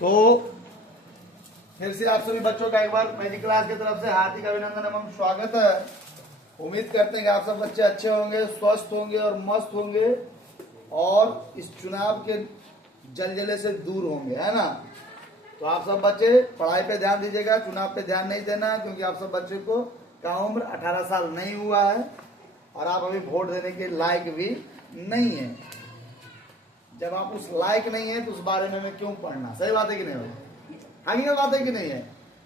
तो फिर से आप सभी बच्चों का एक बार मैजिक क्लास की तरफ से हार्दिक अभिनंदन एवं स्वागत है। उम्मीद करते हैं कि आप सब बच्चे अच्छे होंगे, स्वस्थ होंगे और मस्त होंगे और इस चुनाव के जलजले से दूर होंगे, है ना। तो आप सब बच्चे पढ़ाई पे ध्यान दीजिएगा, चुनाव पे ध्यान नहीं देना, क्योंकि आप सब बच्चे को का उम्र 18 साल नहीं हुआ है और आप अभी वोट देने के लायक भी नहीं है। जब आप उस लायक नहीं है तो उस बारे में हमें क्यों पढ़ना? सही बात है कि नहीं भाई? हकीकत बात है कि नहीं है?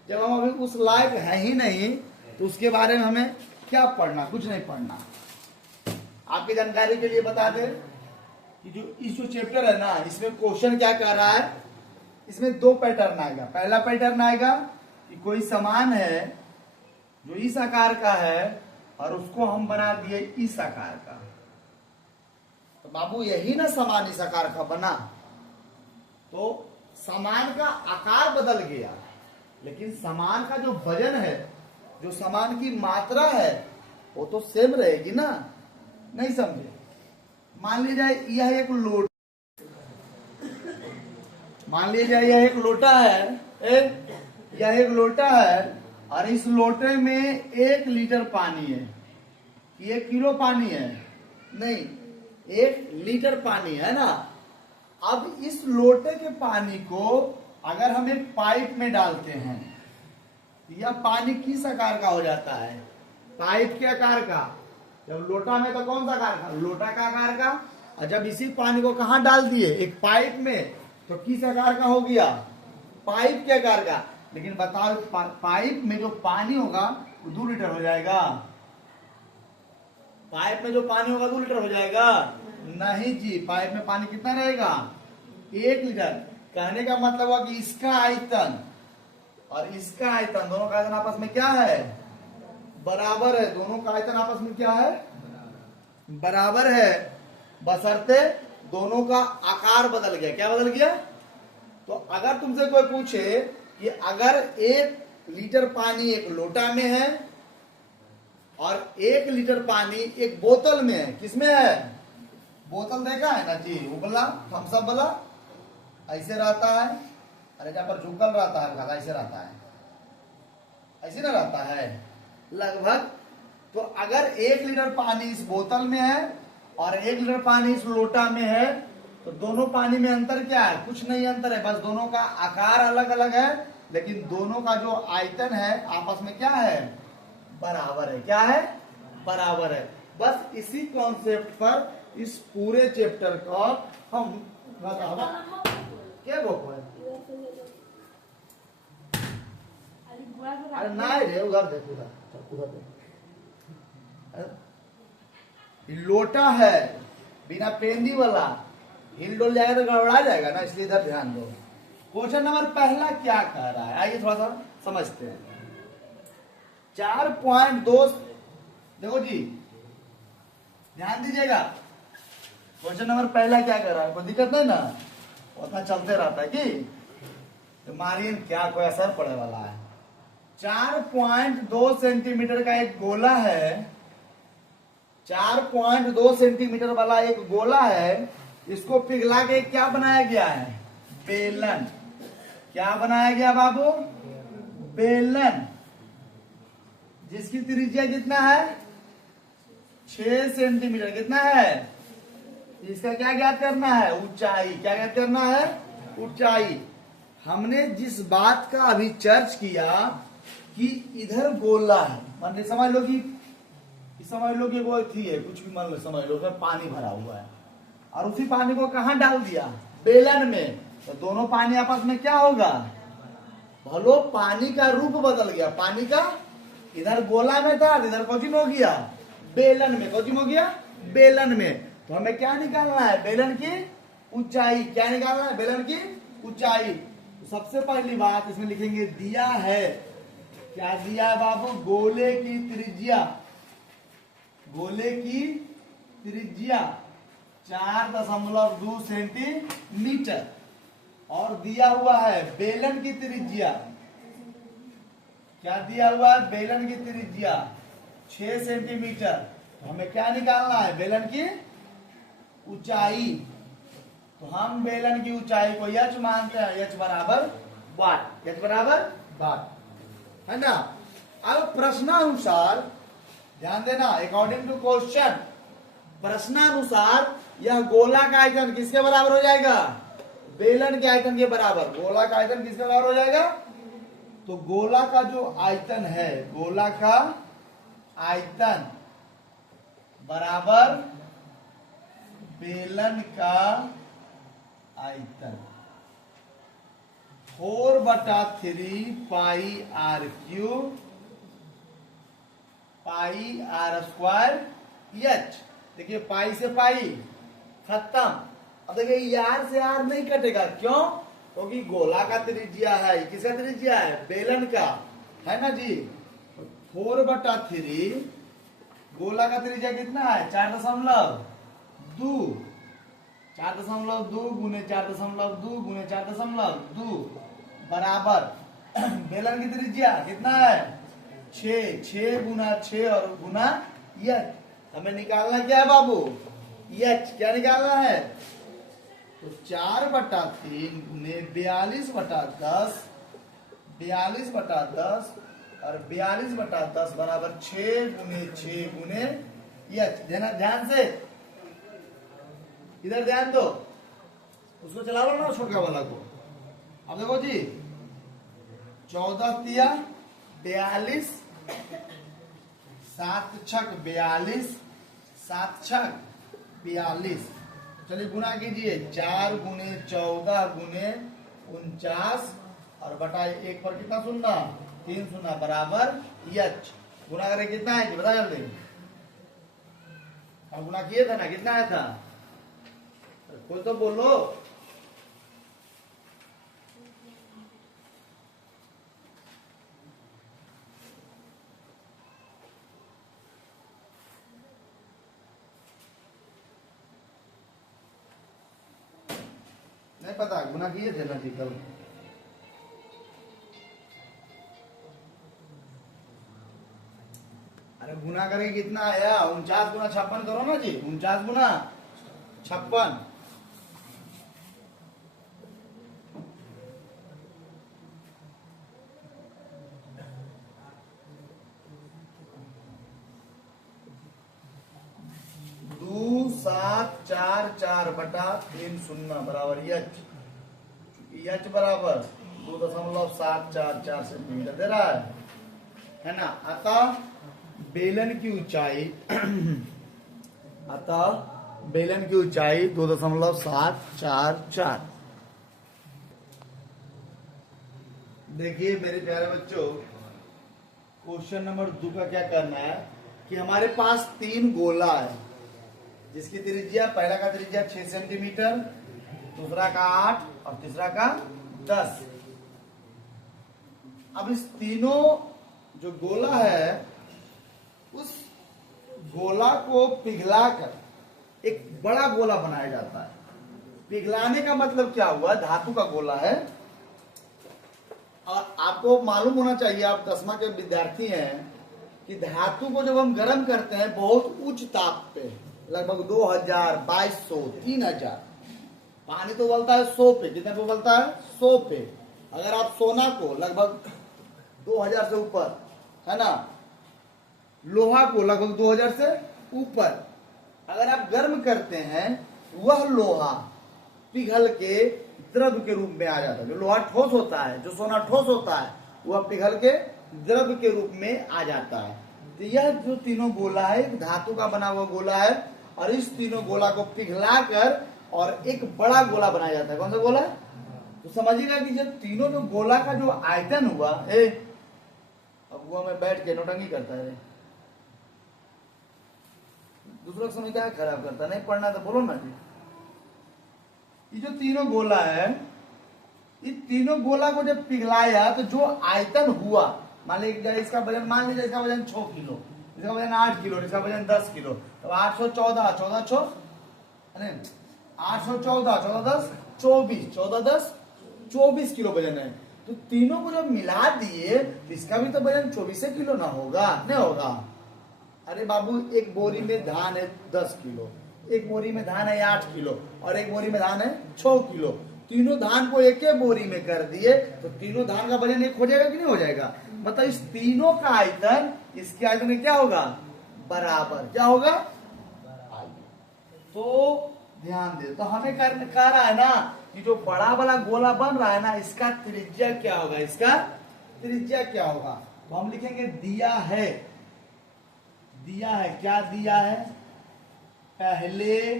जब हम अभी उस लायक है ही नहीं तो उसके बारे में हमें क्या पढ़ना? कुछ नहीं पढ़ना। आपकी जानकारी के लिए बता दें कि जो चैप्टर है ना, इसमें क्वेश्चन क्या कह रहा है, इसमें दो पैटर्न आएगा। पहला पैटर्न आएगा कि कोई सामान है जो इस आकार का है और उसको हम बना दिए इस आकार का। तो बाबू यही ना सामान इस आकार का बना, तो सामान का आकार बदल गया, लेकिन सामान का जो वजन है, जो सामान की मात्रा है, वो तो सेम रहेगी ना। नहीं समझे? मान लीजिए यह एक लोटा, मान लीजिए यह एक लोटा है, यह एक लोटा है और इस लोटे में 1 लीटर पानी है। 1 किलो पानी है? नहीं, 1 लीटर पानी है ना। अब इस लोटे के पानी को अगर हम एक पाइप में डालते हैं, यह पानी किस आकार का हो जाता है? पाइप के आकार का। जब लोटा में तो कौन सा आकार का? लोटा का आकार का। और जब इसी पानी को कहां डाल दिए? एक पाइप में, तो किस आकार का हो गया? पाइप के आकार का। लेकिन बताओ पाइप में जो पानी होगा वो 2 लीटर हो जाएगा? पाइप में जो पानी होगा 2 लीटर हो जाएगा? नहीं जी, पाइप में पानी कितना रहेगा? 1 लीटर। कहने का मतलब हुआ कि इसका आयतन और इसका आयतन, दोनों का आयतन आपस में क्या है? बराबर है। दोनों का आयतन आपस में क्या है? बराबर है, बशर्ते दोनों का आकार बदल गया। क्या बदल गया? तो अगर तुमसे कोई पूछे कि अगर 1 लीटर पानी एक लोटा में है और 1 लीटर पानी एक बोतल में है, किसमें है? बोतल देखा है ना जी, उबला थम्स अप वाला ऐसे रहता है। अरे जहां पर झुकल रहता है ऐसे रहता है, ऐसे ना रहता है लगभग। तो अगर 1 लीटर पानी इस बोतल में है और 1 लीटर पानी इस लोटा में है, तो दोनों पानी में अंतर क्या है? कुछ नहीं अंतर है, बस दोनों का आकार अलग अलग है, लेकिन दोनों का जो आयतन है आपस में क्या है? बराबर है। क्या है? बराबर है। बस इसी कॉन्सेप्ट पर इस पूरे चैप्टर का हम क्या बोल रहे? अरे ना रे, उधर देख, उधर देख। लोटा है बिना पेंदी वाला, हिल डोल जाएगा तो गड़बड़ा जाएगा ना, इसलिए इधर ध्यान दो। क्वेश्चन नंबर पहला क्या कह रहा है, आइए थोड़ा सा समझते हैं। 4.2, देखो जी ध्यान दीजिएगा। क्वेश्चन नंबर पहला क्या कर रहा है? कोई दिक्कत नहीं ना, उतना चलते रहता है कि तो मारिए क्या कोई असर पड़े वाला है। 4.2 सेंटीमीटर का एक गोला है, 4.2 सेंटीमीटर वाला एक गोला है। इसको पिघला के क्या बनाया गया है? बेलन। क्या बनाया गया बाबू? बेलन, जिसकी त्रिज्या कितना है? 6 सेंटीमीटर। कितना है? इसका क्या ज्ञात करना है? ऊंचाई। क्या ज्ञात करना है? ऊंचाई। हमने जिस बात का अभी चर्च किया कि इधर गोला है, मान समझ लो कि वो थी है, कुछ भी मान लो, समझ लो उसमें पानी भरा हुआ है और उसी पानी को कहां डाल दिया? बेलन में। तो दोनों पानी आपस में क्या होगा? भलो पानी का रूप बदल गया। पानी का इधर गोला में था, इधर कोचिन हो गया बेलन में। कोचिन हो गया बेलन में। तो हमें क्या निकालना है? बेलन की ऊंचाई। क्या निकालना है? बेलन की ऊंचाई। तो सबसे पहली बात इसमें लिखेंगे दिया है। क्या दिया है बाबू? गोले की त्रिज्या। गोले की त्रिज्या 4.2 सेंटीमीटर और दिया हुआ है बेलन की त्रिज्या। क्या दिया हुआ है? बेलन की त्रिज्या 6 सेंटीमीटर। तो हमें क्या निकालना है? बेलन की ऊंचाई। तो हम बेलन की ऊंचाई को h मानते हैं, h बराबर 12, h बराबर 12, है ना। अब प्रश्नानुसार ध्यान देना, अकॉर्डिंग टू क्वेश्चन, प्रश्नानुसार यह गोला का आयतन किसके बराबर हो जाएगा? बेलन के आयतन के बराबर। गोला का आयतन किसके बराबर हो जाएगा? तो गोला का जो आयतन है, गोला का आयतन बराबर बेलन का आयतन 4/3 pi r cube pi r square h. देखिए पाई से पाई खत्म। अब देखिए यार से आर नहीं कटेगा, क्यों? क्योंकि गोला का त्रिज्या है, किसका त्रिज्या है? बेलन का, है ना जी। 4/3 गोला का त्रिज्या कितना है? 4.2, 4.2 गुने 4.2 गुने 4.2 बराबर बेलन की त्रिज्या कितना है? 6 गुना 6 और गुना एच। हमें निकालना क्या है बाबू? एच। क्या निकालना है? तो 4/3 गुने 42/10, 42/10 और 42/10 बराबर 6 गुने एच। ध्यान से इधर ध्यान दो, उसको चला लो ना छोटा वाला को। अब देखो जी, 14 तिया 42, 7 छक 42, 7 छक 42। चलिए गुना कीजिए, 4 गुने 14 गुने 49 और बटा 1 पर कितना शून्य? 3 शून्य बराबर एच। गुना करें कितना है कि बता जल्दी। अब गुना किए था ना, कितना आया था? कोई तो बोलो। नहीं पता, गुना किए थे ना जी कल। अरे गुना करके कितना आया? 49 गुना 56 करो ना जी, 49 गुना 56। दो 7 4 4 बटा 3 शून्य बराबर एच। एच बराबर 2.744 सेंटीमीटर दे रहा है ना। अतः बेलन की ऊंचाई अतः बेलन की ऊंचाई 2.744। देखिए मेरे प्यारे बच्चों, क्वेश्चन नंबर 2 का क्या करना है कि हमारे पास 3 गोला है जिसकी त्रिज्या, पहला का त्रिज्या 6 सेंटीमीटर, दूसरा का 8 और तीसरा का 10। अब इस तीनों जो गोला है, उस गोला को पिघलाकर एक बड़ा गोला बनाया जाता है। पिघलाने का मतलब क्या हुआ? धातु का गोला है और आपको मालूम होना चाहिए, आप 10वीं के विद्यार्थी हैं, कि धातु को जब हम गर्म करते हैं बहुत उच्च ताप पे, लगभग 2000, 2200, 3000, पानी तो उबलता है 100 पे। कितने पे उबलता है? 100 पे। अगर आप सोना को लगभग 2000 से ऊपर, है ना, लोहा को लगभग 2000 से ऊपर अगर आप गर्म करते हैं, वह लोहा पिघल के द्रव के रूप में आ जाता है। जो लोहा ठोस होता है, जो सोना ठोस होता है, वह पिघल के द्रव के रूप में आ जाता है। तो यह जो तीनों गोला है, एक धातु का बना हुआ गोला है और इस तीनों गोला को पिघलाकर और एक बड़ा गोला बनाया जाता है। कौन सा गोला? तो समझिएगा कि जब तीनों जो गोला का जो आयतन हुआ, अब हुआ में बैठ के नौटंकी करता है, दूसरों का समय क्या खराब करता, नहीं पढ़ना तो बोलो ना जी। ये जो तीनों गोला है, इन तीनों गोला को जब पिघलाया तो जो आयतन हुआ, मान लीजिए इसका वजन, मान लीजिए इसका वजन 6 किलो, इसका वजन 8 किलो, इसका वजन 10 किलो, तो 814, 14 6, 814, 14 10 24, 14 10 24 किलो वजन है। तो तीनों को जब मिला दिए तो इसका भी तो वजन 24 किलो ना होगा? नहीं होगा। अरे बाबू, एक बोरी में धान है 10 किलो, एक बोरी में धान है 8 किलो और एक बोरी में धान है 6 किलो, तीनों धान को एक एक बोरी में कर दिए तो तीनों धान का वजन एक हो जाएगा कि नहीं हो जाएगा? मतलब इस तीनों का आयतन इसके आयतन में क्या होगा? बराबर। क्या होगा? तो ध्यान दे, तो हमें कह रहा है ना कि जो बड़ा वाला गोला बन रहा है ना, इसका त्रिज्या क्या होगा? इसका त्रिज्या क्या होगा? तो हम लिखेंगे दिया है, दिया है, क्या दिया है? पहले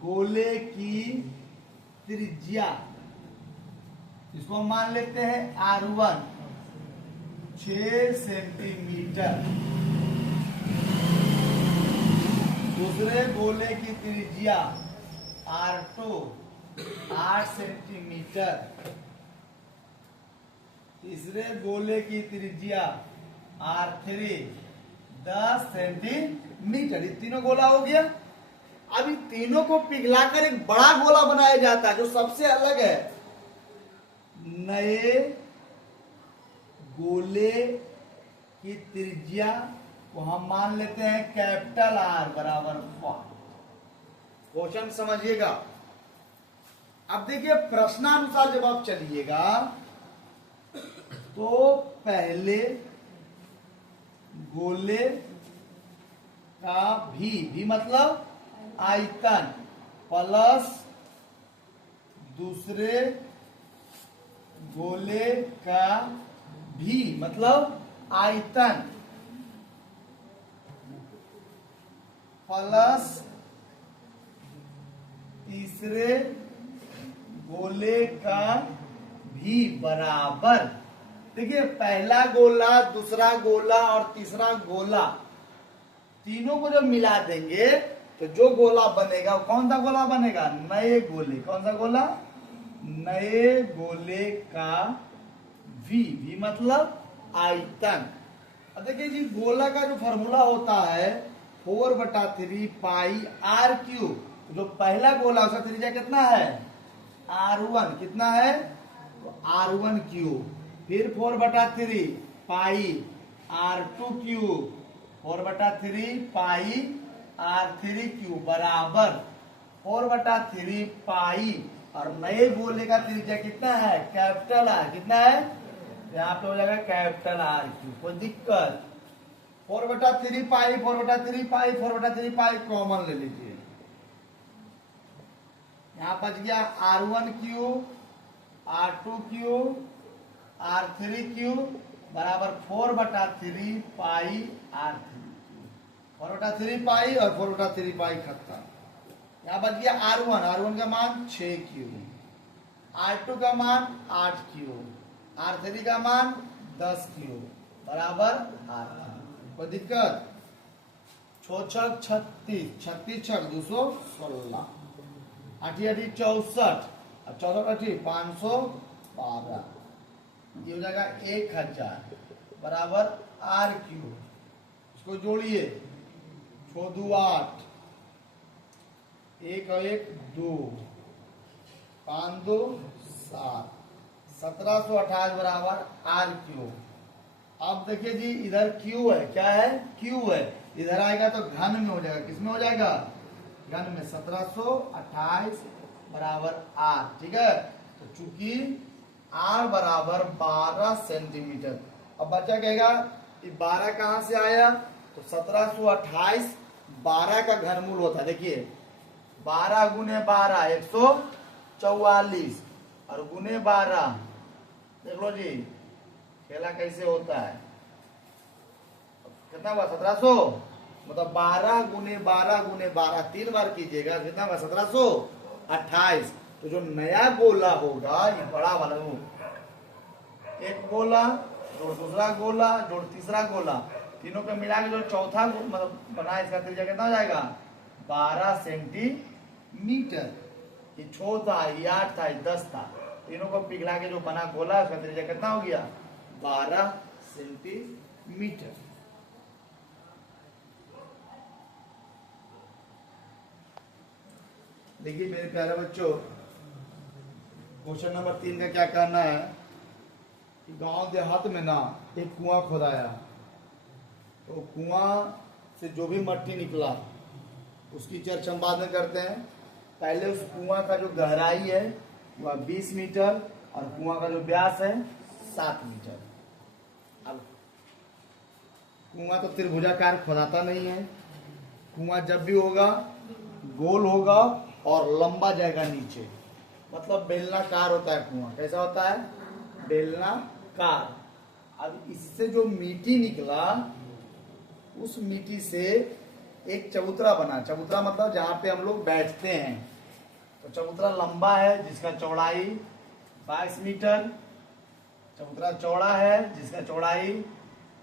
गोले की त्रिज्या, इसको हम मान लेते हैं R1 6 सेंटीमीटर, दूसरे गोले की त्रिज्या R2 8 सेंटीमीटर, तीसरे गोले की त्रिज्या R3 10 सेंटीमीटर। ये तीनों गोला हो गया। अब इन तीनों को पिघलाकर एक बड़ा गोला बनाया जाता है जो सबसे अलग है। नए गोले की त्रिज्या को हम मान लेते हैं कैपिटल R बराबर 5। क्वेश्चन समझिएगा। अब देखिए प्रश्नानुसार जब आप चलिएगा तो पहले गोले का भी मतलब आयतन प्लस दूसरे गोले का भी मतलब आयतन प्लस तीसरे गोले का भी बराबर। देखिए पहला गोला, दूसरा गोला और तीसरा गोला, तीनों को जब मिला देंगे तो जो गोला बनेगा वो कौन सा गोला बनेगा? नए गोले। कौन सा गोला? नए गोले का भी मतलब आयतन। अब देखिए जी गोला का जो फॉर्मूला होता है 4/3 पाई R क्यूब। जो पहला गोला उसका त्रिज्या कितना है? R1। कितना है? तो R1 क्यूब, फिर 4/3 पाई R2 क्यूब, 4/3 पाई R3 क्यूब बराबर 4/3 पाई। और नए गोले का त्रिज्या कितना है? Capital R। कितना है? यहाँ पे हो जाएगा कैपिटल R क्यूब। कोई दिक्कत? 4/3 पाई, 4/3 पाई, 4/3 पाई कॉमन ले लीजिए। यहाँ बच गया R1 cube, R2 cube, R3 cube बराबर 4/3 पाई R3 क्यूब। 4/3 पाई और 4/3 पाई खत्म। यहाँ बच गया R1, R1 का मान 6 क्यूब, R2 का मान 8 क्यूब, R3 का मान 10 क्यूब बराबर R3। कोई दिक्कत? 6 छक 36, 36 छक 216, 8 8 64, 64 8 512, ये हो जाएगा 1000 बराबर R क्यूब। इसको जोड़िए 6 2 8, 1 और 1 2, 5 2 7, 1728 बराबर R क्यूब। अब देखिए जी इधर Q है, क्या है? Q है। इधर आएगा तो घन में हो जाएगा। किसमें हो जाएगा? घन में। 1728 बराबर R। ठीक है, तो चूंकि R बराबर 12 सेंटीमीटर। अब बच्चा कहेगा ये 12 कहां से आया? तो 1728 12 का घनमूल होता है। देखिए 12 गुने 12 144 और गुने 12, देख लो जी खेला कैसे होता है। कितना हुआ? 1700, मतलब 12 गुने 12 गुने 12 3 बार कीजिएगा, कितना हुआ? 1728। तो जो नया गोला होगा ये बड़ा वाला, एक गोला जोड़ दूसरा गोला जोड़ तीसरा गोला, तीनों को मिला के जो चौथा मतलब बना, इसका त्रिज्या कितना हो जाएगा? 12 सेंटीमीटर। ये 6 था, ये 8 था, ये 10 था, तीनों को पिघला के जो बना गोला उसका त्रिज्या कितना हो गया? 12 सेंटीमीटर। देखिए मेरे प्यारे बच्चों, क्वेश्चन नंबर 3 का क्या करना है कि गांव देहात में ना एक कुआं खोदाया, तो कुआं से जो भी मट्टी निकला उसकी चर्चा हम बाद में करते हैं। पहले उस कुआं का जो गहराई है वह 20 मीटर और कुआं का जो व्यास है 7 मीटर। अब कुआं तो त्रिभुजाकार खोदाता नहीं है, कुआं जब भी होगा गोल होगा और लंबा जाएगा नीचे, मतलब बेलनाकार होता है कुआं। कैसा होता है? बेलनाकार। अब इससे जो मिट्टी निकला उस मिट्टी से एक चबूतरा बना। चबूतरा मतलब जहां पे हम लोग बैठते हैं। तो चबूतरा लंबा है जिसका चौड़ाई 22 मीटर, चबूतरा चौड़ा है जिसका चौड़ाई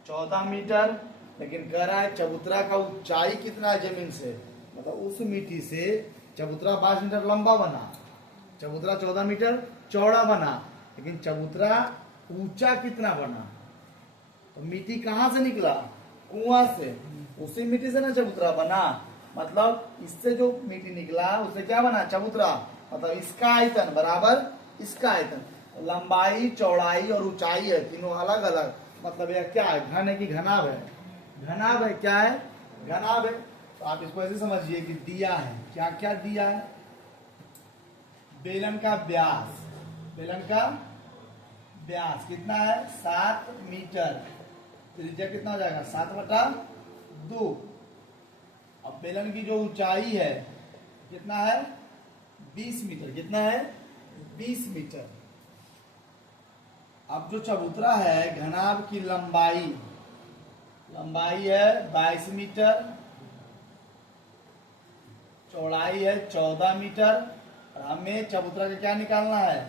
14 मीटर। लेकिन कह रहा है चबूतरा का ऊंचाई कितना है जमीन से, मतलब उस मिट्टी से चबूतरा 22 मीटर लंबा बना, चबूतरा 14 मीटर चौड़ा बना, लेकिन चबूतरा ऊंचा कितना बना? तो मिट्टी कहां से निकला? कुआं से। उसी मिट्टी से ना चबूतरा बना, मतलब इससे जो मिट्टी निकला उससे क्या बना? चबूतरा। मतलब इसका आयतन बराबर इसका आयतन। लंबाई, चौड़ाई और ऊंचाई है, तीनों अलग अलग। मतलब यह क्या है? घन है कि घनाभ है? घनाभ है। क्या है? घनाभ है। तो आप इसको ऐसे समझिए कि दिया है। क्या क्या दिया है? बेलन का व्यास, बेलन का व्यास कितना है? 7 मीटर। त्रिज्या कितना हो जाएगा? 7/2। अब बेलन की जो ऊंचाई है कितना है? 20 मीटर। कितना है? 20 मीटर। अब जो चबूतरा है, घनाभ की लंबाई, लंबाई है 22 मीटर, चौड़ाई है 14 मीटर, और हमें चबूतरा का क्या निकालना है?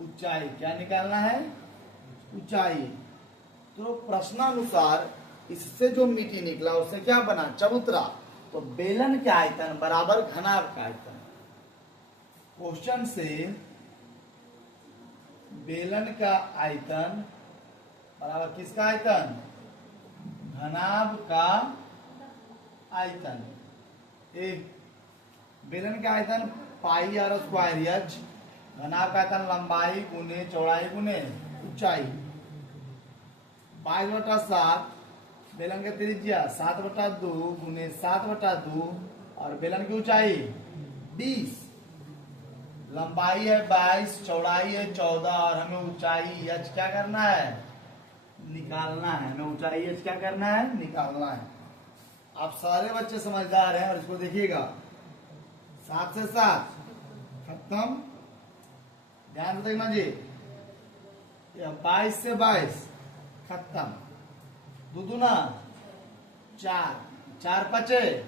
ऊंचाई। क्या निकालना है? ऊंचाई। तो प्रश्नानुसार इससे जो मिट्टी निकला उससे क्या बना? चबूतरा। तो बेलन का आयतन बराबर घनाभ का आयतन। क्वेश्चन से बेलन का आयतन बराबर किसका आयतन? घनाभ का आयतन। बेलन का आयतन πr², h। घनाभ का आयतन लंबाई गुने चौड़ाई गुने ऊंचाई। 22/7। बेलन की त्रिज्या 7/2 गुने 7/2, और बेलन की ऊंचाई 20। लंबाई है 22, चौड़ाई है 14, और हमें ऊंचाई h क्या करना है? निकालना है। हमें ऊंचाई h क्या करना है? निकालना है। आप सारे बच्चे समझदार हैं और इसको देखिएगा। 7 से 7 खत्म। ध्यान से देखना जी। 22 से 22 खत्म। 2 दूना 4, 4 5,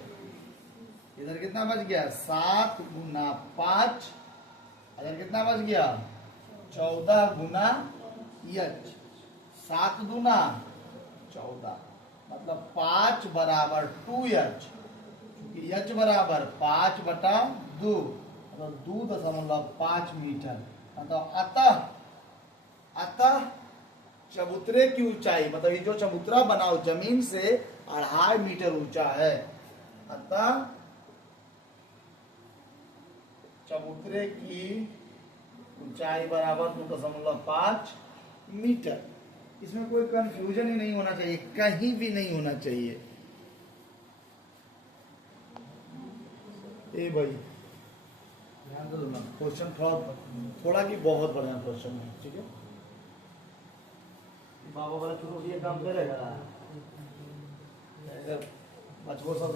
इधर कितना बच गया? 7 गुना 5, इधर कितना बच गया? 14 गुना h। 7 दूना 14, मतलब 5 बराबर 2h, क्योंकि h बराबर 5/2, मतलब 2.5 मीटर। मतलब अतः चबूतरे की ऊंचाई, मतलब ये जो चबूतरा बना जमीन से 2.5 मीटर ऊंचा है। अतः चबूतरे की ऊंचाई बराबर 2.5 मीटर। इसमें कोई कंफ्यूजन ही नहीं होना चाहिए, कहीं भी नहीं होना चाहिए। ए भाई ध्यान दो ना, क्वेश्चन थोड़ा की बहुत बढ़िया क्वेश्चन है। ठीक है, बाबा वाला छोटो ये काम करेगा बचको सब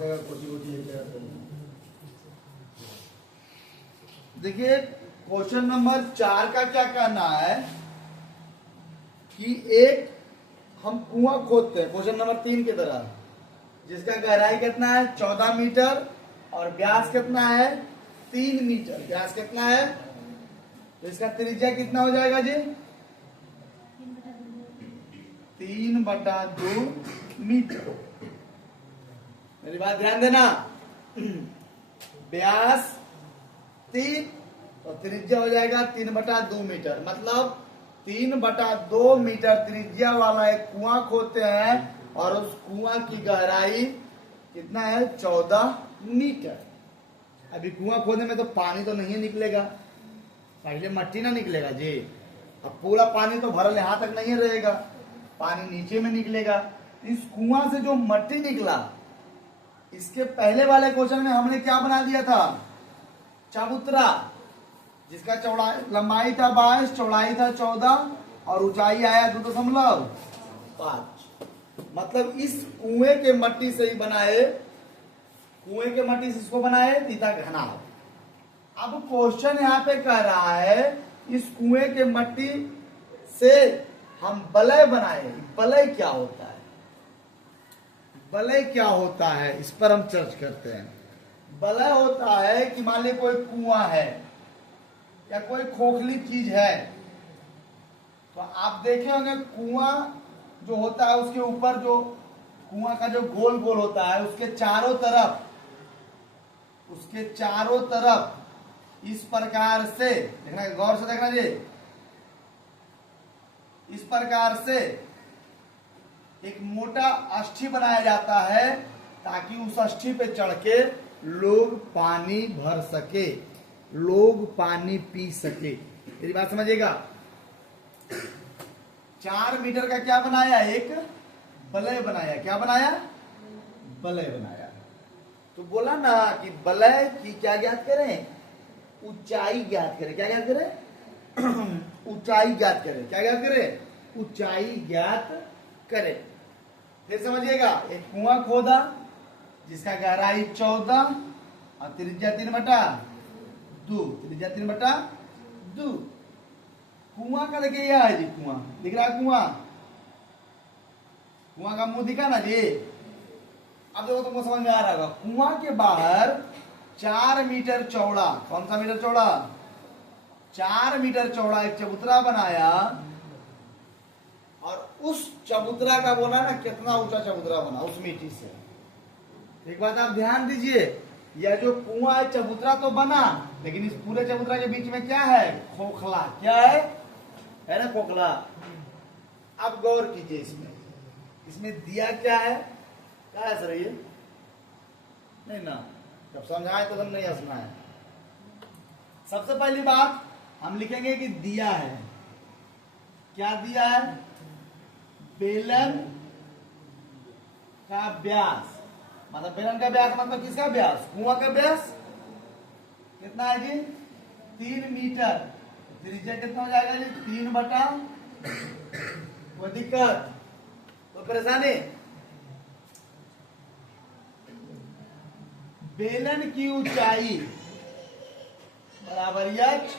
देखिए क्वेश्चन नंबर 4 का क्या कहना है कि एक हम कुआं खोदते हैं क्वेश्चन नंबर 3 की तरह, जिसका गहराई कितना है 14 मीटर और व्यास कितना है 3 मीटर। व्यास कितना है तो इसका त्रिज्या कितना हो जाएगा जी 3/2 मीटर। मेरी बात ध्यान देना, व्यास 3 तो त्रिज्या हो जाएगा 3/2 मीटर, मतलब 3/2 मीटर त्रिज्या वाला एक कुआं खोदते हैं और उस कुआं की गहराई कितना है 14 मीटर। अभी कुआं खोदने में तो पानी तो नहीं निकलेगा, पहले मट्टी ना निकलेगा जी। अब पूरा पानी तो भरल यहां तक नहीं रहेगा, पानी नीचे में निकलेगा। इस कुआं से जो मट्टी निकला इसके पहले वाले क्वेश्चन में हमने क्या बना दिया था, चबूतरा, जिसका चौड़ाई लंबाई था 22, चौड़ाई था 14 और ऊंचाई आया 2.5। मतलब इस कुएं के मट्टी से ही बनाए, कुएं के मट्टी से इसको बनाए तीता घना। अब क्वेश्चन यहाँ पे कह रहा है इस कुएं के मट्टी से हम बलय बनाए। बलय क्या होता है, बलय क्या होता है, इस पर हम चर्चा करते हैं। बलय होता है कि मान लीजिए कोई कुआं है या कोई खोखली चीज है, तो आप देखे होंगे कुआं जो होता है उसके ऊपर जो कुआं का जो गोल गोल होता है उसके चारों तरफ इस प्रकार से देखना, गौर से देखना जी, इस प्रकार से एक मोटा अस्थि बनाया जाता है ताकि उस अस्थि पे चढ़ के लोग पानी भर सके, लोग पानी पी सके। मेरी बात समझिएगा। 4 मीटर का क्या बनाया, एक बलय बनाया। क्या बनाया, बलय बनाया। तो बोला ना कि बलय की क्या ज्ञात करें, ऊंचाई ज्ञात करें। क्या ज्ञात करें ऊंचाई ज्ञात करें। क्या ज्ञात करें, ऊंचाई ज्ञात करें। फिर समझिएगा, एक कुआं खोदा जिसका गहराई 14 और त्रिज्या 3/2, त्रिज्या 3/2। कुआं का देखिए यह है जी, कुआं दिख रहा है, कुआं का मुंह दिखा ना जी। अब देखो तुमको समझ में आ रहा होगा, कुआं के बाहर 4 मीटर चौड़ा, कौन सा मीटर चौड़ा, 4 मीटर चौड़ा एक चबूतरा बनाया। और उस चबूतरा का बोला ना कितना ऊंचा चबूतरा बना उस मिट्टी से। एक बात आप ध्यान दीजिए, यह जो कुआं है चबूतरा तो बना, लेकिन इस पूरे चबूतरा के बीच में क्या है, खोखला। क्या है ना, खोखला। अब गौर कीजिए, इसमें दिया क्या है सर, ये नहीं ना, जब समझाए तो नहीं हंसना है। सबसे पहली बात हम लिखेंगे कि दिया है। क्या दिया है, बेलन का व्यास। मतलब बेलन का व्यास मतलब किसका व्यास, कुआं का व्यास कितना है जी, 3 मीटर। त्रिज्या कितना हो जाएगा जी, 3/, कोई दिक्कत तो परेशानी। बेलन की ऊंचाई बराबर h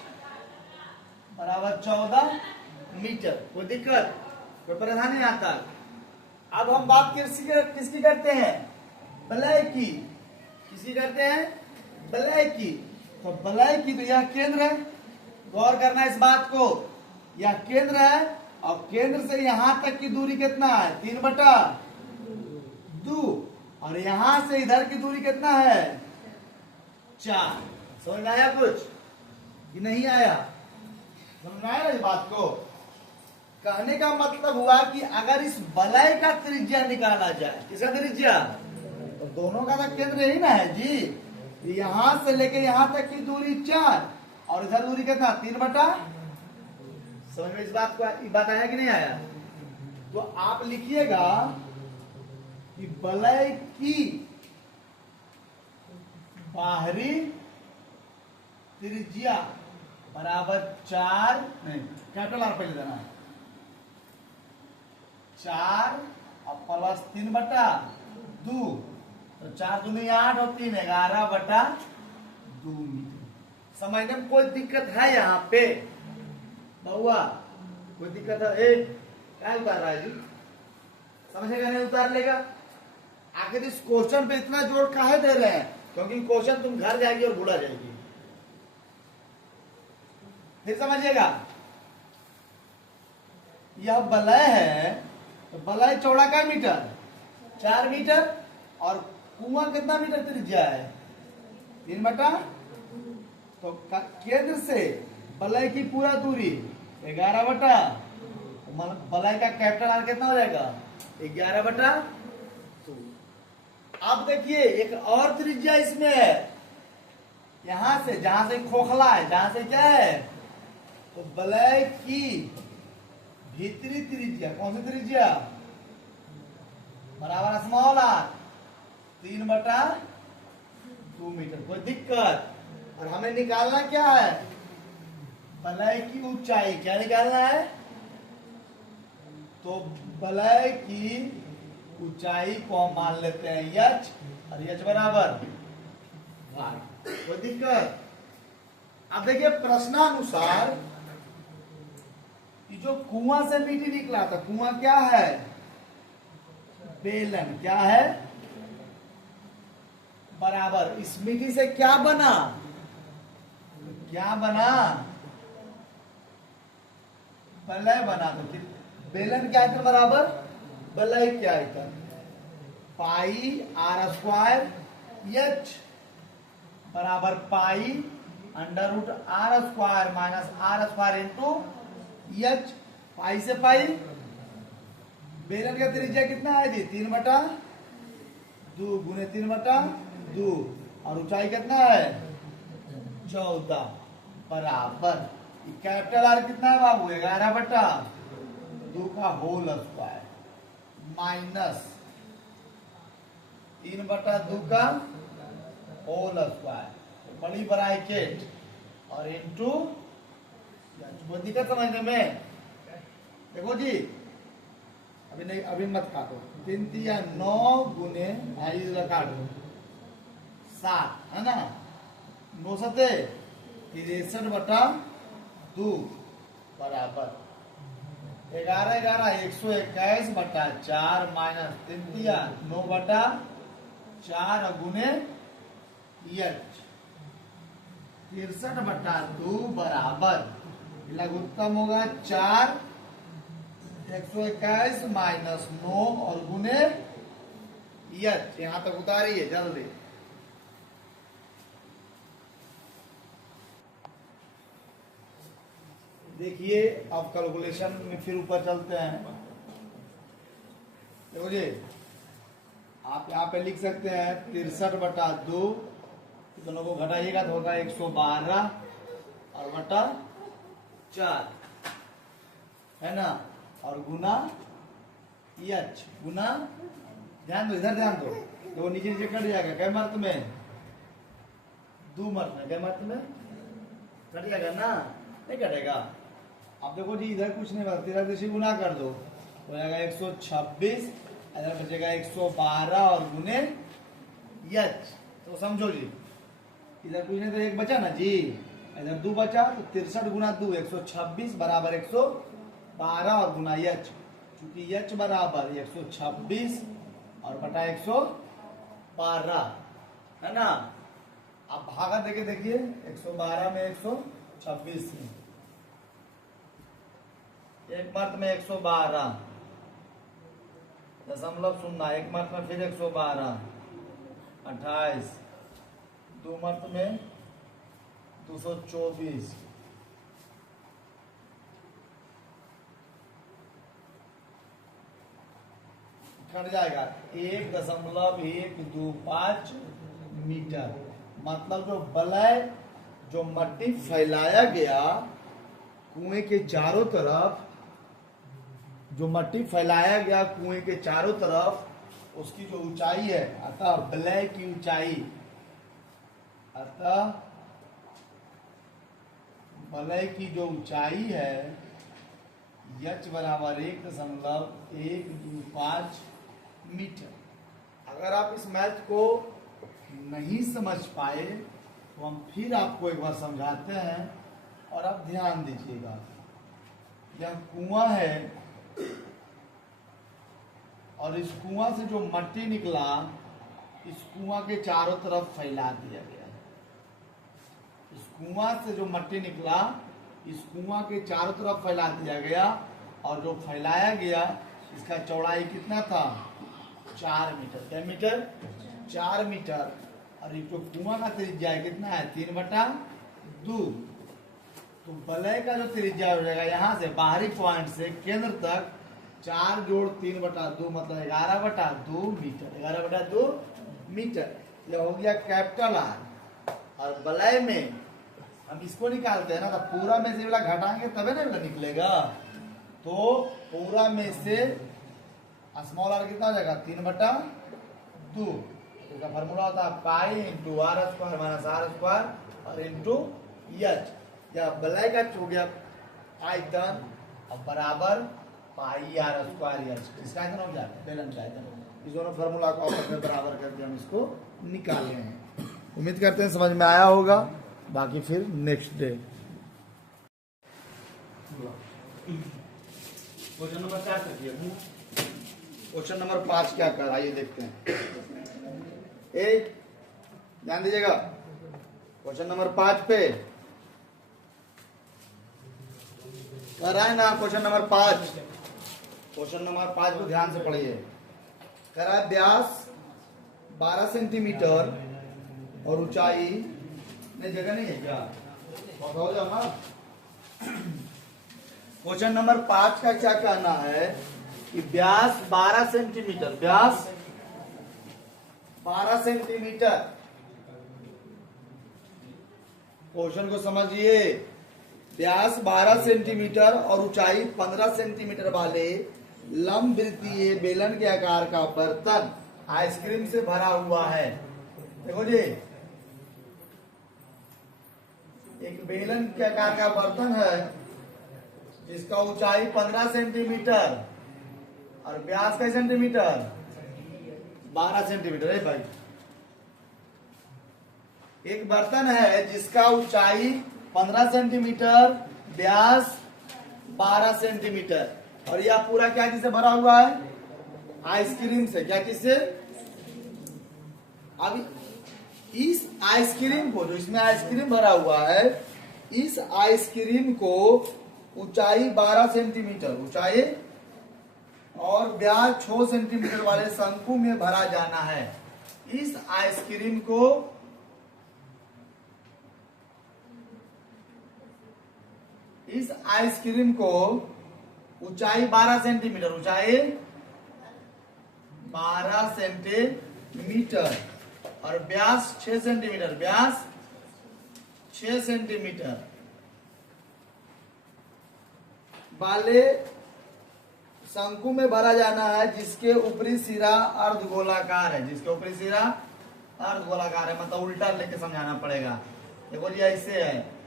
बराबर 14 मीटर। कोई दिक्कत कोई परेशानी नहीं आता। अब हम बात किसकी करते हैं, बलय की। किसकी करते हैं, बलय की। तो बलय की तो यह केंद्र है, गौर करना इस बात को, यह केंद्र है और केंद्र से यहां तक की दूरी कितना है, 3/2। और यहां से इधर की दूरी कितना है, 4। समझ में आया कुछ कि नहीं आया, समझ में आया इस बात को। कहने का मतलब हुआ कि अगर इस बलय का त्रिज्या निकाला जाए, किसका त्रिज्या, तो दोनों का तो केंद्र यही ना है जी। यहां से लेके यहां तक की दूरी 4 और इधर दूरी कितना, 3/, समझ में इस बात को, बात आया कि नहीं आया। तो आप लिखिएगा कि बलय की बाहरी त्रिज्या बराबर 4, नहीं कैपिटल आर पहले देना है, 4 और प्लस 3/2। तो 4 दूनी 8 और 3 11/2 मीटर। समझने में कोई दिक्कत है यहाँ पे बहुआ, कोई दिक्कत है, क्या उतार रहा है जी, समझेगा नहीं उतार लेगा। आखिर इस क्वेश्चन पे इतना जोर काहे दे रहे हैं, क्योंकि क्वेश्चन तुम घर जाएगी और भूला जाएगी। फिर समझिएगा, यह बलय है, तो बलय चौड़ा का मीटर, 4 मीटर। और कुआं कितना मीटर त्रिज्या है, 3/, तो केंद्र से बलय की पूरा दूरी 11/, मतलब बलय का कैपिटल आर कितना हो जाएगा, 11/2। अब देखिए एक और त्रिज्या इसमें है, यहां से जहां से खोखला है, जहां से क्या है, तो बलय की भीतरी त्रिज्या, कौन सी त्रिज्या, बराबर स्मॉल आर 3/2 मीटर। कोई दिक्कत? और हमें निकालना क्या है? वलय की ऊंचाई। क्या निकालना है? तो वलय की ऊंचाई को हम मान लेते हैं h, और h बराबर भाग। कोई दिक्कत? अब देखिए प्रश्नानुसार जो कुआं से मिट्टी निकला था, कुआं क्या है? बेलन। क्या है? बराबर इस मिट्टी से क्या बना? क्या बना? वलय बना। तो फिर बेलन क्या आयतन बराबर वलय क्या आयतन? पाई आर स्क्वायर एच बराबर pi under root r square minus are square into h. Pi से पाई। बेलन का त्रिज्या कितना है जी? 3/2 गुने 3/2 और ऊंचाई कितना है? 14 बराबर कैपिटल आर कितना है बाबू? 11/2 का होल स्क्वायर माइनस 3/2 का होल स्क्वायर बड़ी ब्रैकेट और इंटू। कोई दिक्कत समझने में? देखो जी अभी नहीं, अभी मत काटो। 3 तिया 9 गुने ढाई काटो 7 है ना। 9 सते 63/2 बराबर 11 121/4 माइनस 3 तिया 9/4 गुने 63/2 बराबर लघुत्तम होगा 4 121 माइनस 9 और गुने यच। यहां तक उतारिए जल्दी। देखिए अब कैलकुलेशन में फिर ऊपर चलते हैं। देखो जी आप यहाँ पे लिख सकते हैं 63/2 दोनों को घटाइएगा तो होगा 112 और बटा 4 है ना, और गुना एच गुना। ध्यान दो, इधर ध्यान दो। तो नीचे नीचे कट जाएगा। कै मर्त में? 2 मर्त में। कै मर्त में? कट जाएगा ना? नहीं कटेगा। अब देखो जी इधर कुछ नहीं बचा, 13 से गुना कर दो हो जाएगा 126, इधर बचेगा 112 और गुने एच। तो समझो जी इधर कुछ नहीं तो एक बचा ना जी, इधर 2 बचा तो 63 गुना 2 126 बराबर 112 और गुना एच। चूंकि एच बराबर 126 और बटा 112 है ना। अब भागा देके देखिए 112 में 126 में एक मर्त में 112 दशमलव शून्य, एक मर्त में फिर 112 28, 2 मर्त में 224 कट जाएगा 1.125 मीटर। मतलब जो वलय जो मट्टी फैलाया गया कुएं के चारों तरफ, जो मट्टी फैलाया गया कुएं के चारों तरफ उसकी जो ऊंचाई है, अतः वलय की ऊंचाई, अतः वलय की जो ऊंचाई है एच बराबर 1.125 मीटर। अगर आप इस मैथ को नहीं समझ पाए तो हम फिर आपको एक बार समझाते हैं और आप ध्यान दीजिएगा। यह कुआं है और इस कुआं से जो मट्टी निकला इस कुआं के चारों तरफ फैला दिया गया। इस कुआं से जो मट्टी निकला इस कुआं के चारों तरफ फैला दिया गया, और जो फैलाया गया इसका चौड़ाई कितना था? 4 मीटर। क्या मीटर? 4 मीटर। और ये जो कुआं का त्रिज्या है कितना है? 3/2। तो वलय का जो त्रिज्या हो जाएगा यहाँ से बाहरी पॉइंट से केंद्र तक 4 जोड़ 3/2 मतलब 11/2 मीटर। 11/2 मीटर यह हो गया कैपिटल आर। और वलय में हम इसको निकालते हैं ना, तो पूरा में से वाला घटाएंगे तबे ना निकलेगा। तो पूरा में से स्मॉल आर कितना हो जाएगा? 3/2 इसका फॉर्मूला होता है pi into R square minus are square और इंटू एच, या ब्लैक एच हो गया आयतन और बराबर पाई आर स्क्वायर एच। इसका आयतन हो गया बेलन का आयतन। इस दोनों फॉर्मूला को आपस में बराबर करके हम इसको निकाले हैं। उम्मीद करते हैं समझ में आया होगा। बाकी फिर नेक्स्ट डे। क्वेश्चन नंबर 4 तक ये क्वेश्चन नंबर 5 क्या कर, आइए देखते हैं। एक ध्यान दीजिएगा क्वेश्चन नंबर 5 पे कर रहा है ना। क्वेश्चन नंबर 5, क्वेश्चन नंबर 5 को ध्यान से पढ़िए। कर रहा है व्यास 12 सेंटीमीटर और ऊंचाई नहीं, जगह नहीं है क्या, हो जाओ ना। क्वेश्चन नंबर 5 का क्या कहना है कि व्यास 12 सेंटीमीटर, व्यास 12 सेंटीमीटर, क्वेश्चन को समझिए। व्यास 12 सेंटीमीटर और ऊंचाई 15 सेंटीमीटर वाले लंब वृत्तीय बेलन के आकार का बर्तन आइसक्रीम से भरा हुआ है। देखो जी, एक बेलन के आकार का बर्तन है जिसका ऊंचाई 15 सेंटीमीटर और व्यास का सेंटीमीटर 12 सेंटीमीटर है भाई। एक बर्तन है जिसका ऊंचाई 15 सेंटीमीटर, व्यास 12 सेंटीमीटर, और यह पूरा क्या चीज से भरा हुआ है, आइसक्रीम से। क्या चीज से? अब इस आइसक्रीम को, जो इसमें आइसक्रीम भरा हुआ है, इस आइसक्रीम को ऊंचाई 12 सेंटीमीटर, ऊंचाई और व्यास 6 सेंटीमीटर वाले शंकु में भरा जाना है। इस आइसक्रीम को ऊंचाई 12 सेंटीमीटर, ऊंचाई 12 सेंटीमीटर और व्यास 6 सेंटीमीटर, व्यास 6 सेंटीमीटर वाले शंकु में भरा जाना है, जिसके ऊपरी सिरा अर्धगोलाकार है, जिसके ऊपरी सिरा अर्धगोलाकार है। मतलब उल्टा लेके समझाना पड़ेगा। देखो जी ऐसे है,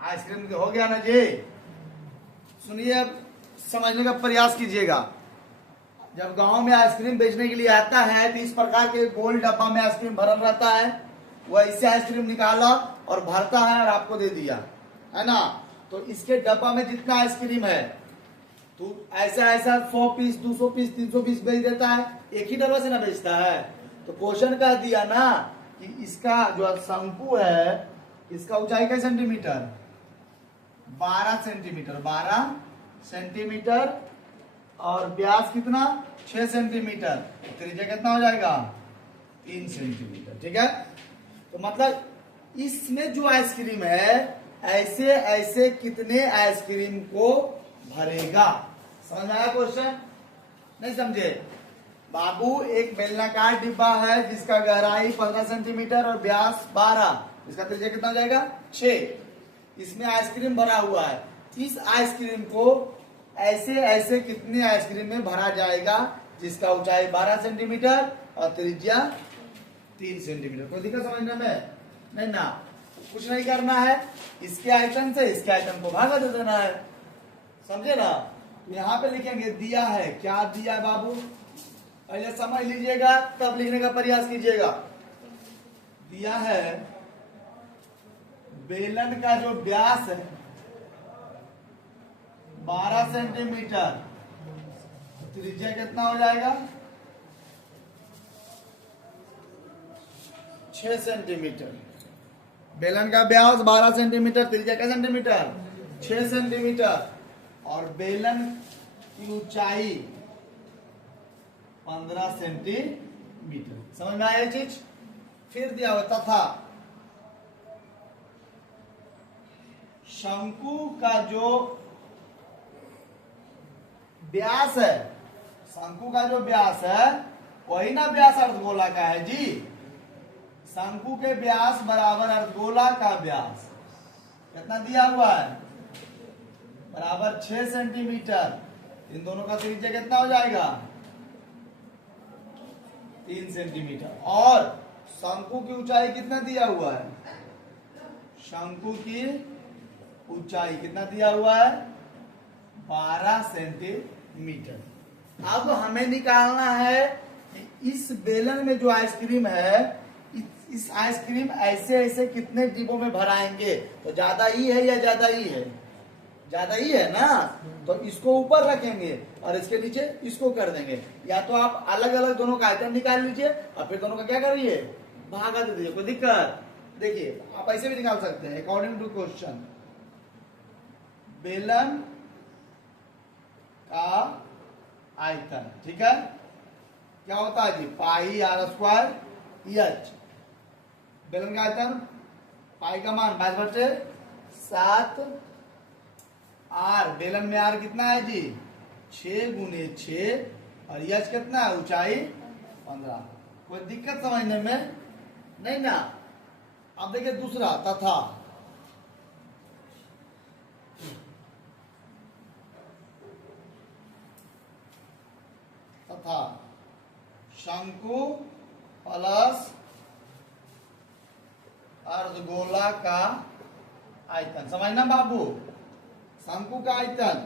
आइसक्रीम हो गया ना जी। सुनिए, अब समझने का प्रयास कीजिएगा। जब गांव में आइसक्रीम बेचने के लिए आता है तो इस प्रकार के गोल डब्बा में आइसक्रीम भरल रहता है। वह इससे आइसक्रीम निकाला और भरता है और आपको दे दिया, है ना। तो इसके डब्बा में जितना आइसक्रीम है तो ऐसा ऐसा 100 पीस, 200 पीस, 300 पीस बेच देता है। एक ही डब्बा से ना बेचता है। तो क्वेश्चन कह दिया ना कि इसका जो शंकु है, इसका ऊंचाई का सेंटीमीटर 12 सेंटीमीटर, 12 सेंटीमीटर और व्यास कितना 6 सेंटीमीटर, त्रिज्या कितना हो जाएगा 3 सेंटीमीटर। ठीक है। तो मतलब इसमें जो आइसक्रीम है, ऐसे ऐसे कितने आइसक्रीम को भरेगा। समझ में आया क्वेश्चन? नहीं समझे बाबू? एक बेलनाकार डिब्बा है जिसका गहराई 15 सेंटीमीटर और व्यास 12, इसका त्रिज्या कितना हो जाएगा 6। इसमें आइसक्रीम भरा हुआ है। इस आइसक्रीम को ऐसे ऐसे कितने आइसक्रीम में भरा जाएगा, जिसका ऊंचाई 12 सेंटीमीटर और त्रिज्या 3 सेंटीमीटर। कोई दिक्कत समझने में? नहीं ना। कुछ नहीं करना है, इसके आयतन से इसके आयतन को भागा दे देना है। समझे ना। यहाँ पे लिखेंगे दिया है, क्या दिया है बाबू, पहले समझ लीजिएगा तब लिखने का प्रयास कीजिएगा। दिया है बेलन का जो व्यास है 12 सेंटीमीटर, त्रिज्या कितना हो जाएगा 6 सेंटीमीटर। बेलन का व्यास 12 सेंटीमीटर, त्रिज्या का सेंटीमीटर 6 सेंटीमीटर और बेलन की ऊंचाई 15 सेंटीमीटर। समझ में आया ये चीज? फिर दिया हुआ तथा शंकु का जो व्यास है, शंकु का जो व्यास है वही ना व्यास अर्धगोला का है जी। शंकु के व्यास बराबर अर्धगोला का व्यास कितना दिया हुआ है, बराबर 6 सेंटीमीटर, इन दोनों का त्रिज्या कितना हो जाएगा? 3 सेंटीमीटर। और शंकु की ऊंचाई कितना दिया हुआ है? शंकु की ऊंचाई कितना दिया हुआ है? 12 सेंटीमीटर। अब हमें निकालना है कि इस बेलन में जो आइसक्रीम है, इस आइसक्रीम ऐसे ऐसे कितने डिब्बों में भराएंगे। तो ज्यादा ई है या ज्यादा ई है? ज्यादा ही है ना, तो इसको ऊपर रखेंगे और इसके नीचे इसको कर देंगे। या तो आप अलग अलग दोनों का आइटम निकाल लीजिए और फिर दोनों का क्या करिए? भागा दे दीजिए, कोई दिक्कत। देखिए आप ऐसे भी निकाल सकते हैं अकॉर्डिंग टू क्वेश्चन। बेलन का आयतन, ठीक है, क्या होता है जी? पाई आर स्क्वायर एच। बेलन का आयतन, पाई का मान 22/7। आर, बेलन में आर कितना है जी? 6 गुने 6 और यच कितना है? ऊंचाई 15। कोई दिक्कत समझने में नहीं ना। अब देखिए दूसरा, तथा। तथा शंकु प्लस अर्धगोला का आयतन। समझना बाबू, शंकु का आयतन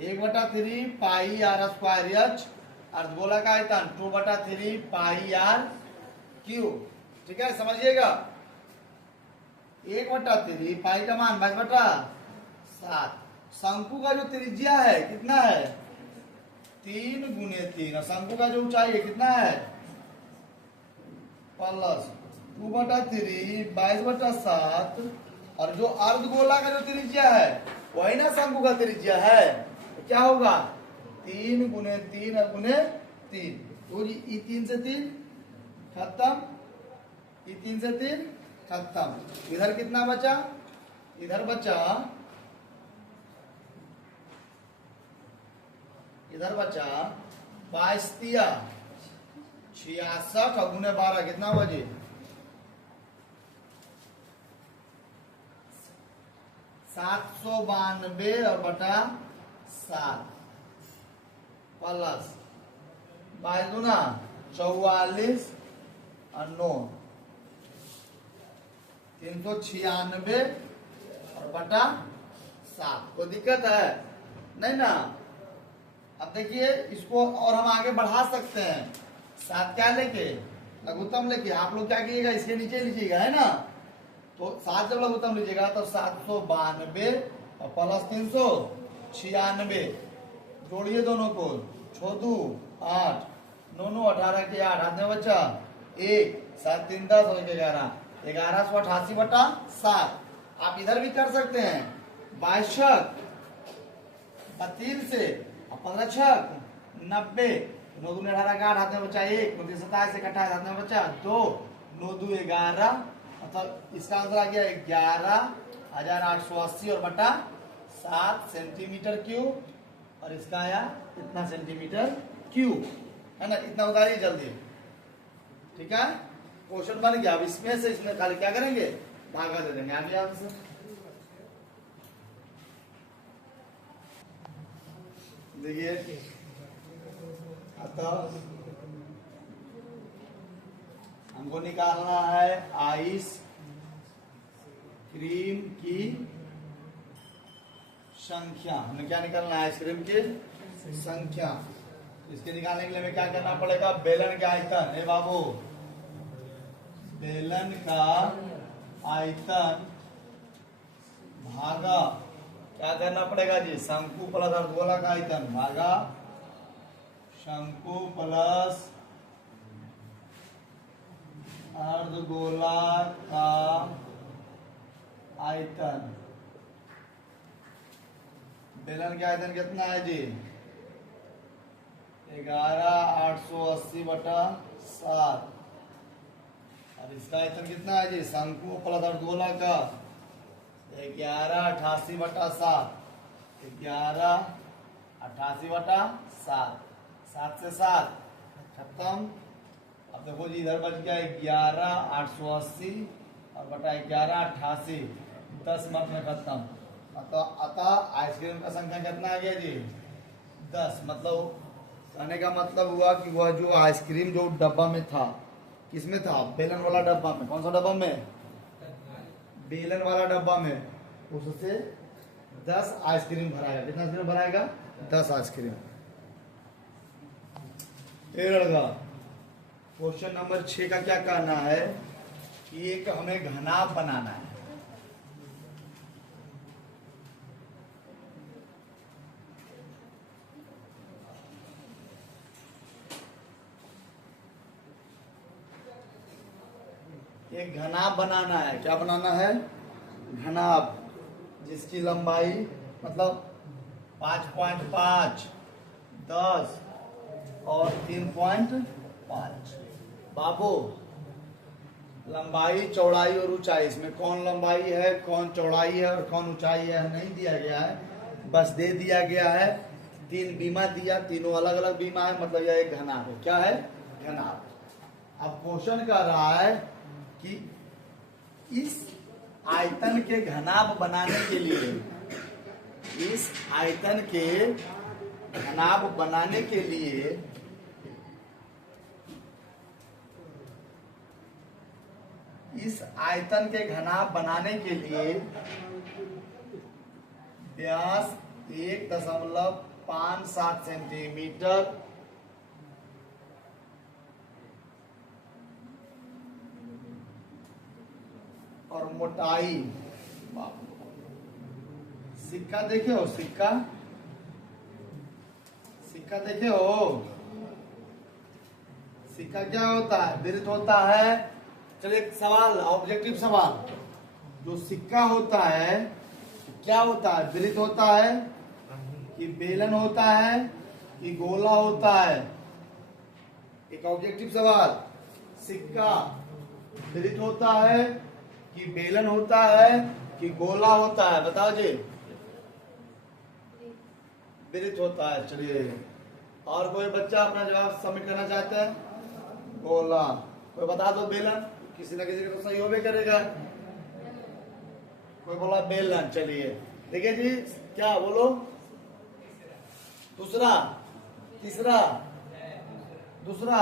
1/3 पाई आर स्क्वायर एच, अर्धगोला का आयतन 2/3 पाई आर क्यू। ठीक है, समझिएगा। 1/3 पाई का मान 22/7। शंकु का जो त्रिज्या है कितना है? 3 गुने 3 और शंकु का जो ऊंचाई है कितना है? प्लस 2/3 22/7 और जो अर्धगोला का जो त्रिज्या है वही ना शंकु का त्रिज्या है। तो क्या होगा? 3 गुने 3 और गुने 3। तो जी ई 3 से 3 खत्म, ई 3 से 3 खत्म। इधर कितना बचा? इधर बचा 22 तिया 66 और गुने 12 कितना हुआ जी? 792 और बटा 7 प्लस 22 गुना 44 और 9 396 और बटा 7। कोई दिक्कत है नहीं ना। अब देखिए इसको और हम आगे बढ़ा सकते हैं। 7 क्या लेके? लघुत्तम लेके। आप लोग क्या कीजिएगा? इसके नीचे लीजिएगा, है ना। तो 7 जब लघुत्तम लीजिएगा तो 792 और प्लस 396 जोड़िए दोनों को। 6 2 8 9 9 18 के 8 हाथ में बचा 1 7 3 10 और 11 1188/7। आप इधर भी कर सकते हैं। 22 3 से 15 6 90 9 2 18 का 8 हाथ में बचा 1 29 27 से 28 हाथ में बचा 2 9 2 11 मतलब इसका आंसर आ गया 11,880 और बटा 7 सेंटीमीटर क्यूब। और इसका आया इतना सेंटीमीटर क्यूब, है ना। इतना उतारिए जल्दी, ठीक है। क्वेश्चन बन गया। अब इसमें से इसमें खाली क्या करेंगे? भागा दे देंगे। आगे आंसर देखिए। अतः हमको निकालना है आइस क्रीम की संख्या। हमें क्या निकालना है? आइसक्रीम की संख्या। इसके निकालने के लिए हमें क्या करना पड़ेगा? बेलन का आयतन। हे बाबू, बेलन का आयतन भागा क्या करना पड़ेगा जी? शंकु प्लस अर्धगोला का आयतन भागा शंकु प्लस अर्धगोला का आयतन। बेलन का आयतन कितना है जी? 11,880/7 और इसका आयतन कितना है जी? शंकु प्लस अर्धगोला का 1188/7 1188/7 7 से 7 खत्म। अब देखो जी इधर बच गया 11,880 और बटा 1188 10 मार्क में खत्म। अतः आइसक्रीम का संख्या कितना आ गया जी? 10, मतलब कहने का मतलब हुआ कि वह जो आइसक्रीम जो डब्बा में था, किसमें था? बेलन वाला डब्बा में। कौन सा डब्बा में? बेलन वाला डब्बा में। उससे 10 आइसक्रीम भराएगा। कितना आइसक्रीम भराएगा? 10 आइसक्रीम। ये लड़का क्वेश्चन नंबर 6 का क्या कहना है कि एक हमें घनाभ बनाना है। एक घनाभ बनाना है। क्या बनाना है? घनाभ, जिसकी लंबाई मतलब 5.5, 10 और 3.5। बाबू, लंबाई, चौड़ाई और ऊंचाई, इसमें कौन लंबाई है, कौन चौड़ाई है और कौन ऊंचाई है नहीं दिया गया है, बस दे दिया गया है 3 बीमा दिया, तीनों अलग अलग बीमा है, मतलब यह एक घनाभ है। क्या है? घनाभ। अब क्वेश्चन कर रहा है कि इस आयतन के घनाभ बनाने के लिए, इस आयतन के घनाभ बनाने के लिए इस आयतन के घनाभ बनाने के लिए व्यास 1.57 सेंटीमीटर और मोटाई, सिक्का देखे हो? सिक्का देखे हो? सिक्का क्या होता है? वृत्त होता है। चलिए एक सवाल, ऑब्जेक्टिव सवाल, जो सिक्का होता है क्या होता है? वृत्त होता है कि बेलन होता है कि गोला होता है? एक ऑब्जेक्टिव सवाल, सिक्का वृत्त होता है कि बेलन होता है कि गोला होता है? बताओ जी। वृत्त होता है। चलिए, और कोई बच्चा अपना जवाब सबमिट करना चाहते हैं? गोला। कोई बता दो बेलन। किसी न किसी का तो सही होबे करेगा। कोई बोला बेलन। चलिए देखिए जी, क्या बोलो? दूसरा, तीसरा, दूसरा।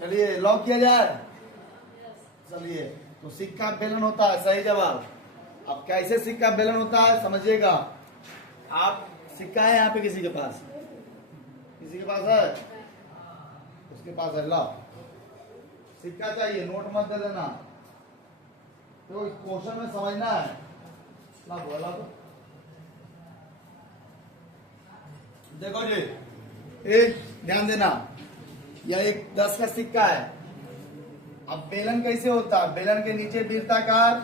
चलिए लॉक किया जाए। चलिए, तो सिक्का बेलन होता है, सही जवाब। अब कैसे सिक्का बेलन होता है समझिएगा। आप, सिक्का है यहाँ पे किसी के पास? किसी के पास है? उसके पास है। ला, सिक्का चाहिए, नोट मत दे देना, तो क्वेश्चन में समझना है। ला बोला तो देखो जी, एक ध्यान देना, यह एक 10 का सिक्का है। अब बेलन कैसे होता है? बेलन के नीचे वृत्ताकार,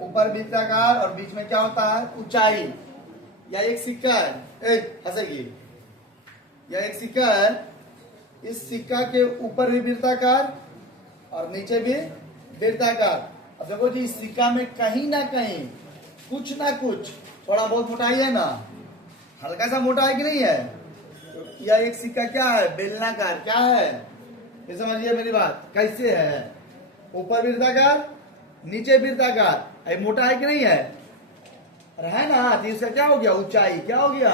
ऊपर वृत्ताकार और बीच में क्या होता है? ऊंचाई। यह एक सिक्का है। हंसेगी। यह एक सिक्का है। इस सिक्का के ऊपर भी वृत्ताकार और नीचे भी वृत्ताकार। अब देखो जी, इस सिक्का में कहीं ना कहीं कुछ ना कुछ थोड़ा बहुत मोटाई है ना, हल्का सा मोटा है कि नहीं है? तो यह एक सिक्का क्या है? बेलनाकार। क्या है? ये समझिए मेरी बात। कैसे है? ऊपर वृत्ताकार, नीचे वृत्ताकार। मोटा है कि नहीं है? अरे है ना। तो इसका क्या हो गया? ऊंचाई। क्या हो गया?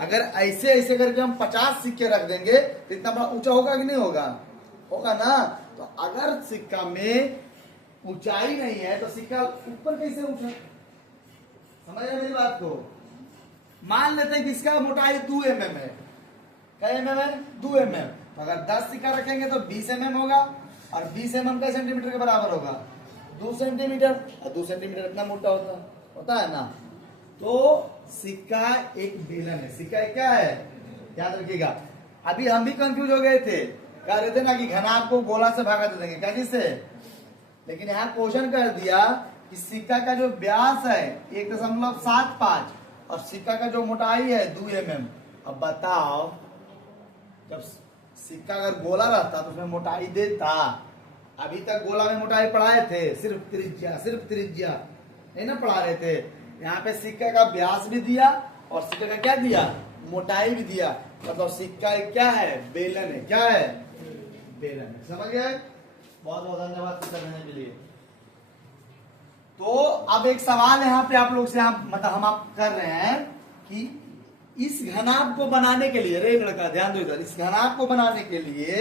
अगर ऐसे ऐसे करके हम 50 सिक्के रख देंगे तो इतना बड़ा ऊंचा होगा कि नहीं होगा? होगा ना। तो अगर सिक्का में ऊंचाई नहीं है तो सिक्का ऊपर कैसे उठा? समझ रहे मेरी बात को? मान लेते हैं कि इसका मोटाई 2 mm है। क्या mm है? 2 mm। तो अगर 10 सिक्का रखेंगे तो 20 mm होगा, और 20 mm का सेंटीमीटर के बराबर होगा 2 सेंटीमीटर, और 2 सेंटीमीटर इतना मोटा होता है ना। तो सिक्का एक बेलन है। सिक्का एक क्या है? याद रखिएगा। अभी हम भी कंफ्यूज हो गए थे, कह रहे थे ना कि घनाभ को गोला से भागा दे देंगे, क्या जिससे, लेकिन यहाँ क्वेश्चन कर दिया कि सिक्का का जो व्यास है 1.75 और सिक्का का जो मोटाई है 2 mm। अब बताओ, जब सिक्का अगर गोला रहता तो उसमें मोटाई देता। अभी तक गोला में मोटाई पढ़ाए थे, सिर्फ त्रिज्या नहीं ना पढ़ा रहे थे। यहाँ पे सिक्का का व्यास भी दिया और सिक्का का क्या दिया? मोटाई भी दिया। मतलब सिक्का क्या है? बेलन है। क्या है? बेलन है। समझ गए? बहुत बहुत धन्यवाद करने के लिए। तो अब एक सवाल यहाँ पे आप लोग से मतलब हम आप कर रहे हैं कि इस घनाभ को बनाने के लिए, रे लड़का ध्यान दो इधर, इस घनाभ को बनाने के लिए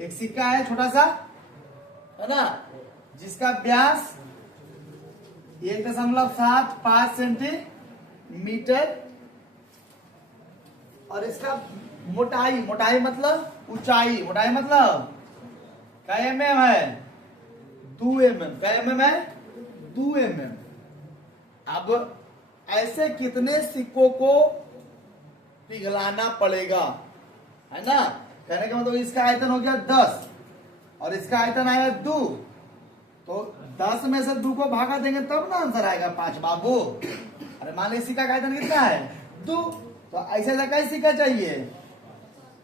एक सिक्का है छोटा सा, है ना, जिसका व्यास 1.75 सेंटीमीटर और इसका मोटाई, मोटाई मतलब ऊंचाई, मोटाई मतलब क्या एम एम है, 2 mm, क्या एम है, 2 mm। अब ऐसे कितने सिक्कों को पिघलाना पड़ेगा, है ना, कहने का मतलब इसका आयतन हो गया 10 और इसका आयतन आया 2, तो 10 में से 2 को भागा देंगे तब ना आंसर आएगा 5 बाबू। अरे मान लीजिए सिक्का का आयतन कितना है 2, तो ऐसे कैसे सिक्का चाहिए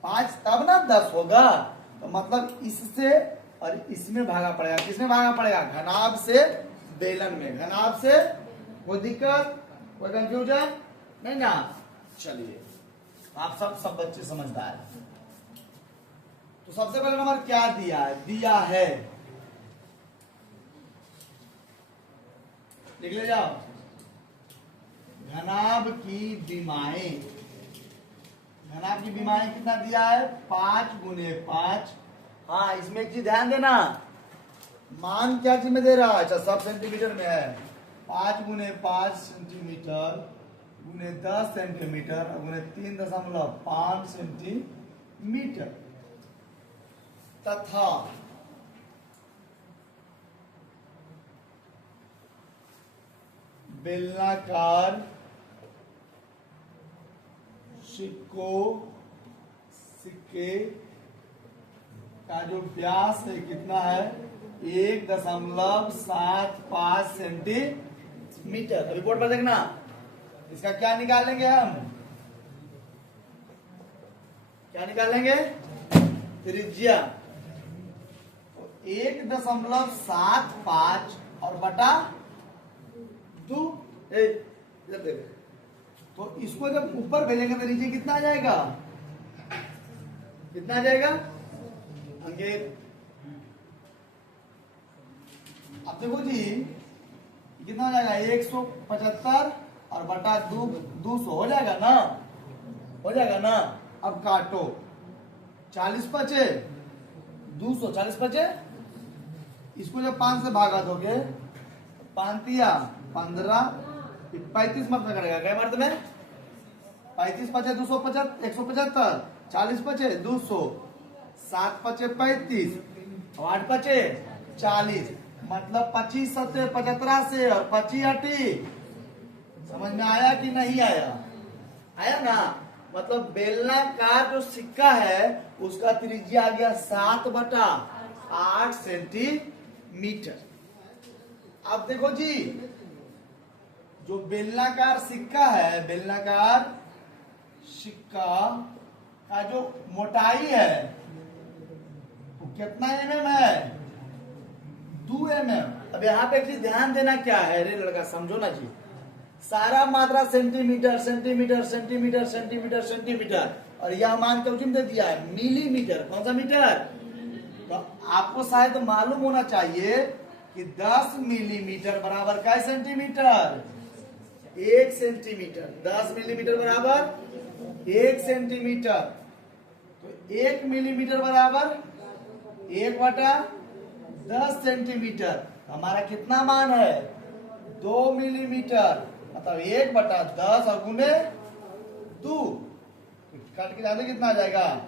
5, तब ना 10 होगा, तो मतलब इससे और इसमें भागा पड़ेगा, किसमें भागा पड़ेगा, घनाभ से बेलन में, घनाभ से। कोई दिक्कत, कोई कंफ्यूजन नहीं ना, चलिए आप सब बच्चे समझदार हैं। तो सबसे पहले नंबर क्या दिया है, दिया है, लिख ले जाओ, घनाभ की विमाएं, घनाभ की विमाएं कितना दिया है 5 गुने 5। हाँ इसमें एक चीज ध्यान देना, मान क्या चीज में दे रहा है, अच्छा सब सेंटीमीटर में है, 5 गुने 5 सेंटीमीटर गुने 10 सेंटीमीटर गुने 3.5 सेंटीमीटर तथा बेलनाकार सिक्के का जो व्यास है कितना है 1.75 सेंटीमीटर। रिपोर्ट पर देखना, इसका क्या निकालेंगे हम, क्या निकालेंगे त्रिज्या, तो 1.75 और बटा 2, इधर देखो, तो इसको जब ऊपर भेजेंगे तो नीचे कितना आ जाएगा, कितना आ जाएगा अंकित, अब देखो जी कितना हो जाएगा 175 और बटा 200 हो जाएगा ना, हो जाएगा ना। अब काटो, 40 बचे 200, 40 बचे, इसको जब 5 से भागा दोगे 5 दिया 15, 35 मत में करेगा, क्या मर्द में 35 बचे 275, 175, 40 बचे 200, 7 बचे 35, 8 बचे 40, मतलब 25 सत्ते 75 से और 25 हटी। समझ में आया कि नहीं आया, आया ना, मतलब बेलनाकार जो सिक्का है उसका त्रिज्या आ गया 7/8 सेंटीमीटर। अब देखो जी जो बेलनाकार सिक्का है, बेलनाकार सिक्का का जो मोटाई है वो कितना mm है 2 mm। अब यहाँ पे एक चीज ध्यान देना क्या है, रे लड़का समझो ना जी, सारा मात्रा centimetre centimetre centimetre centimetre centimetre और यह मान के उचित दे दिया है मिलीमीटर, कौन सा मीटर, तो आपको शायद मालूम होना चाहिए कि 10 मिलीमीटर बराबर क्या सेंटीमीटर, 1 सेंटीमीटर, 10 मिलीमीटर बराबर 1 सेंटीमीटर, तो 1 मिलीमीटर बराबर 1/10 सेंटीमीटर, हमारा कितना मान है 2 मिलीमीटर, मतलब 1/10 और गुने 2, काट के जाते कितना आ जाएगा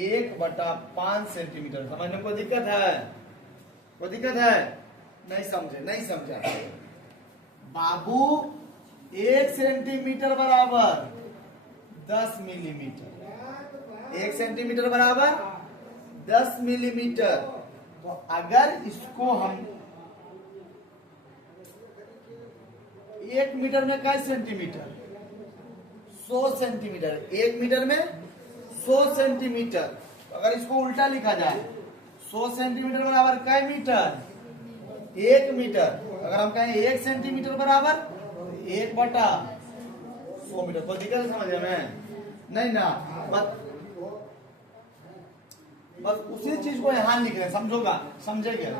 1/5 सेंटीमीटर। समझने में कोई दिक्कत है, कोई दिक्कत है, नहीं समझे, नहीं समझा बाबू, 1 सेंटीमीटर बराबर 10 मिलीमीटर, 1 सेंटीमीटर बराबर 10 मिलीमीटर, तो अगर इसको हम 1 मीटर में क्या सेंटीमीटर 100 सेंटीमीटर, 1 मीटर में 100 सेंटीमीटर, तो अगर इसको उल्टा लिखा जाए 100 सेंटीमीटर बराबर क्या मीटर 1 मीटर, अगर हम कहें 1 सेंटीमीटर बराबर 1/100 मीटर। कोई दिक्कत समझे में नहीं ना, बस उसी चीज को यहां लिख रहे, समझोगा समझेगा।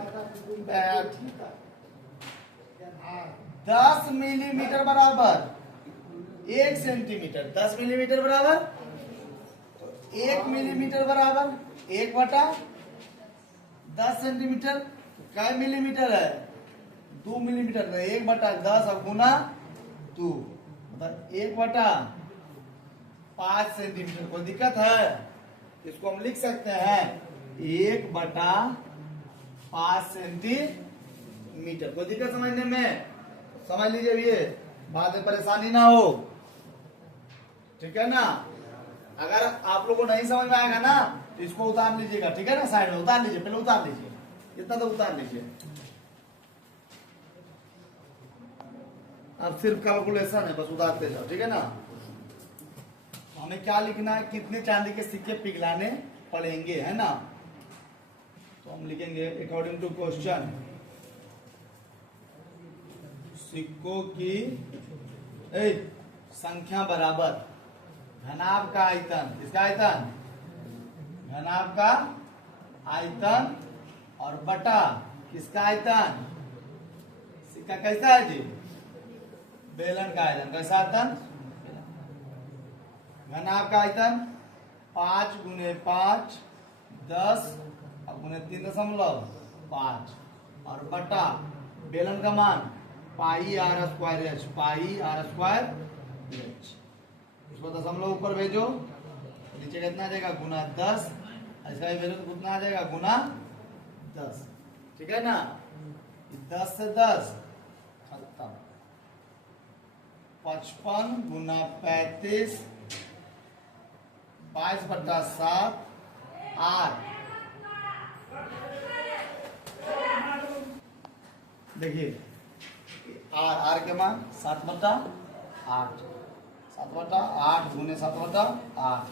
10 मिलीमीटर बराबर 1 सेंटीमीटर 10 मिलीमीटर बराबर, तो 1 मिलीमीटर बराबर 1/10 सेंटीमीटर, क्या मिलीमीटर है 2 मिलीमीटर, तो 1/10 और गुना 2 मतलब 1/5 सेंटीमीटर। कोई दिक्कत है? इसको हम लिख सकते हैं 1/5 सेंटीमीटर। कोई दिक्कत समझने में? समझ लीजिए, ये बाद में परेशानी ना हो, ठीक है ना। अगर आप लोगों को नहीं समझ में आएगा ना तो इसको उतार लीजिएगा, ठीक है ना, साइड में उतार लीजिए, पहले उतार लीजिए, इतना तो उतार लीजिए। अब सिर्फ कैलकुलेशन है, बस उतारते जाओ, ठीक है ना। हमें क्या लिखना है, कितने चांदी के सिक्के पिघलाने पड़ेंगे, है ना। तो हम लिखेंगे अकॉर्डिंग टू क्वेश्चन, सिक्कों की संख्या बराबर घनाभ का आयतन, इसका आयतन, घनाभ का आयतन और बटा किसका आयतन, सिक्का कैसा है जी, बेलन का आयतन, कैसा आयतन, घनाभ का आयतन 5 × 5 10 और गुने 3.5 और बटा बेलन का मान πr²h, πr²h। इसको दशमलव ऊपर भेजो, नीचे कितना आ जाएगा गुना 10, इसका भी भेजो तो कितना आ जाएगा गुना 10, ठीक है ना। 10 से 10 खत्म, 55 गुना 35 22/7 8। देखिए आर के मान 7/8, 7/8 गुने 7/8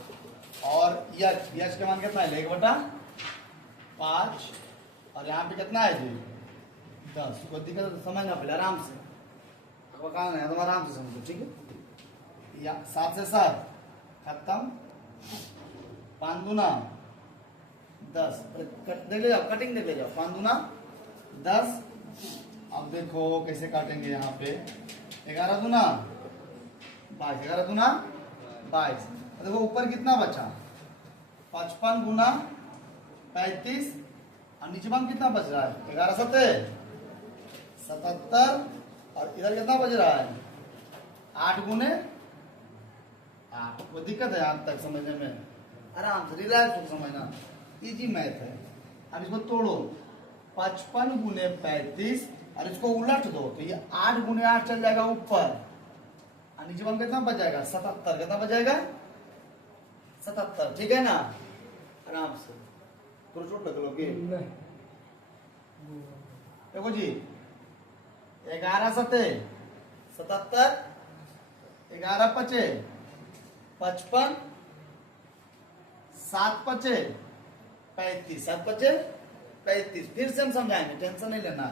और यच के मान कितना है 1/5 और यहाँ पे कितना है जी 10। कोई दिक्कत तो समझना पहले आराम से, कहां है तुम आराम से समझो, ठीक है। या 7 से 7 खत्म, 5 दूना 10, देख ले जाओ, कटिंग देख ले जाओ, 5 दूना 10। अब देखो कैसे काटेंगे, यहाँ पे 11 दूना 22, 11 दूना 22। देखो ऊपर कितना बचा 55 गुना 35 और नीचे में कितना बच रहा है 11 7 77 और इधर कितना बच रहा है 8 गुने 8। कोई दिक्कत है आप तक समझने में? आराम से रिलैक्स हो समझना, इजी मैथ है। अब इसको तोड़ो, 55 गुने 35 और इसको उलट दो तो ये 8 गुने 8 चल जाएगा ऊपर और नीचे में कितना बच जाएगा 77, कितना बच जाएगा 77, ठीक है ना। आराम से थोड़ा चोट लग लोगे, देखो जी 11 7 77, 11 5 55, 7 5 35, 7 5 35। फिर से हम समझाएंगे, टेंशन नहीं लेना।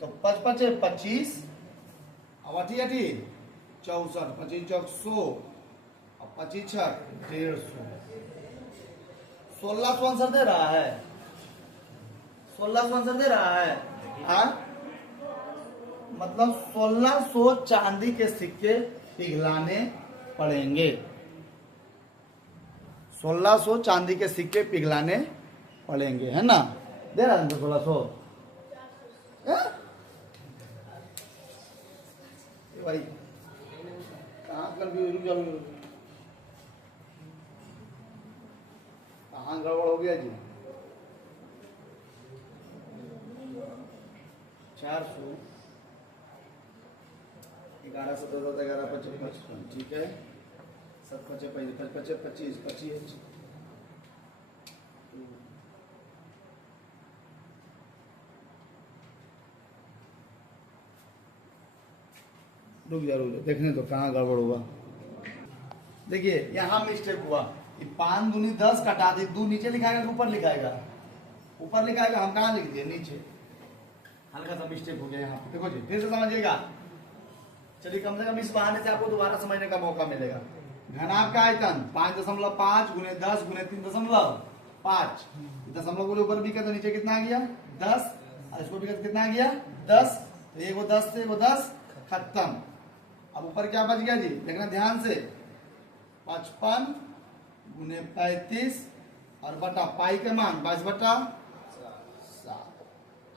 तो 5 5 25 और 8 8 64, 25 चौक 100 और 25 छक 150। 1600 आंसर दे रहा है, 1600 आंसर दे रहा है। हाँ मतलब 1600 चांदी के सिक्के पिघलाने पड़ेंगे, 1600 चांदी के सिक्के पिघलाने पड़ेंगे, है ना। दे रहा है 1600 भाई, कहाँ कर रुक जाओ, कहाँ गड़बड़ हो गया जी। 400 11 17 11 25 55, ठीक है। 7 5 25 25 25। रुक जा देखने तो कहाँ गड़बड़ हुआ। देखिए यहाँ मिस्टेक हुआ, 5 दूनी 10 कटा दी, 2 नीचे लिखाएगा कि ऊपर लिखाएगा, ऊपर लिखाएगा, हम कहाँ लिख दिए नीचे, हल्का सा मिस्टेक हो गया यहाँ पे। देखो जी फिर से समझिएगा, चलिए कम से कम इस बहाने से आपको दोबारा समझने का मौका मिलेगा। घनाभ का आयतन 5.5 गुने 10 गुने 3.5, दशमलव के ऊपर भी तो नीचे कितना आ गया 10 और इसको भी कितना आ गया 10, तो एगो 10 से एगो 10 खत्म। अब ऊपर क्या बच गया जी, देखना ध्यान से, 55 गुने 35 और बटा पाई का मान 22/7।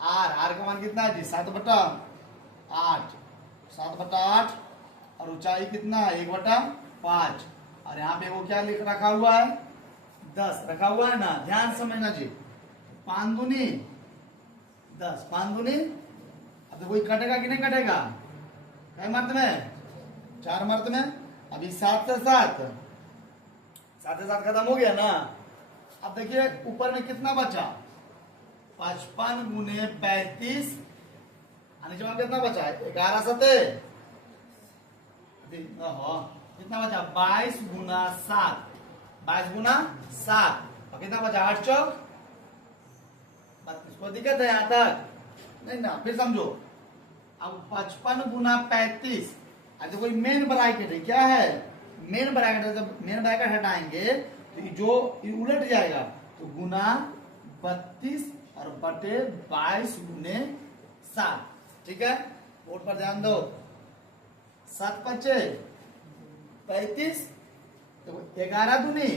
आर का मान कितना है जी, 7/8, 7/8 और ऊंचाई कितना है 1/5। और यहाँ पे वो क्या लिख रखा हुआ है, 10 रखा हुआ है ना, ध्यान समझना जी। 5 दूनी 10, 5 दूनी, अब तो कोई कटेगा कि नहीं कटेगा, कई मर्द में, 4 मर्द में। अभी 7 से 7 खत्म हो गया ना। अब देखिए ऊपर में कितना बचा, 55 गुने 35, नीचे में कितना बचा है 11 सते, कितना बचा 22 गुना 7, 22 गुना 7 और कितना बचा 8 चौक 32। कोई दिक्कत है यहां तक नहीं ना, फिर समझो। अब 55 गुना 35, तो कोई मेन ब्रैकेट है, क्या है मेन ब्रैकेट है। जब मेन ब्रैकेट हटाएंगे तो ये उलट जाएगा, तो गुना 32 और बटे 22 गुने 7, ठीक है। बोर्ड पर ध्यान दो, 7 बचे 35, तो 11 दूनी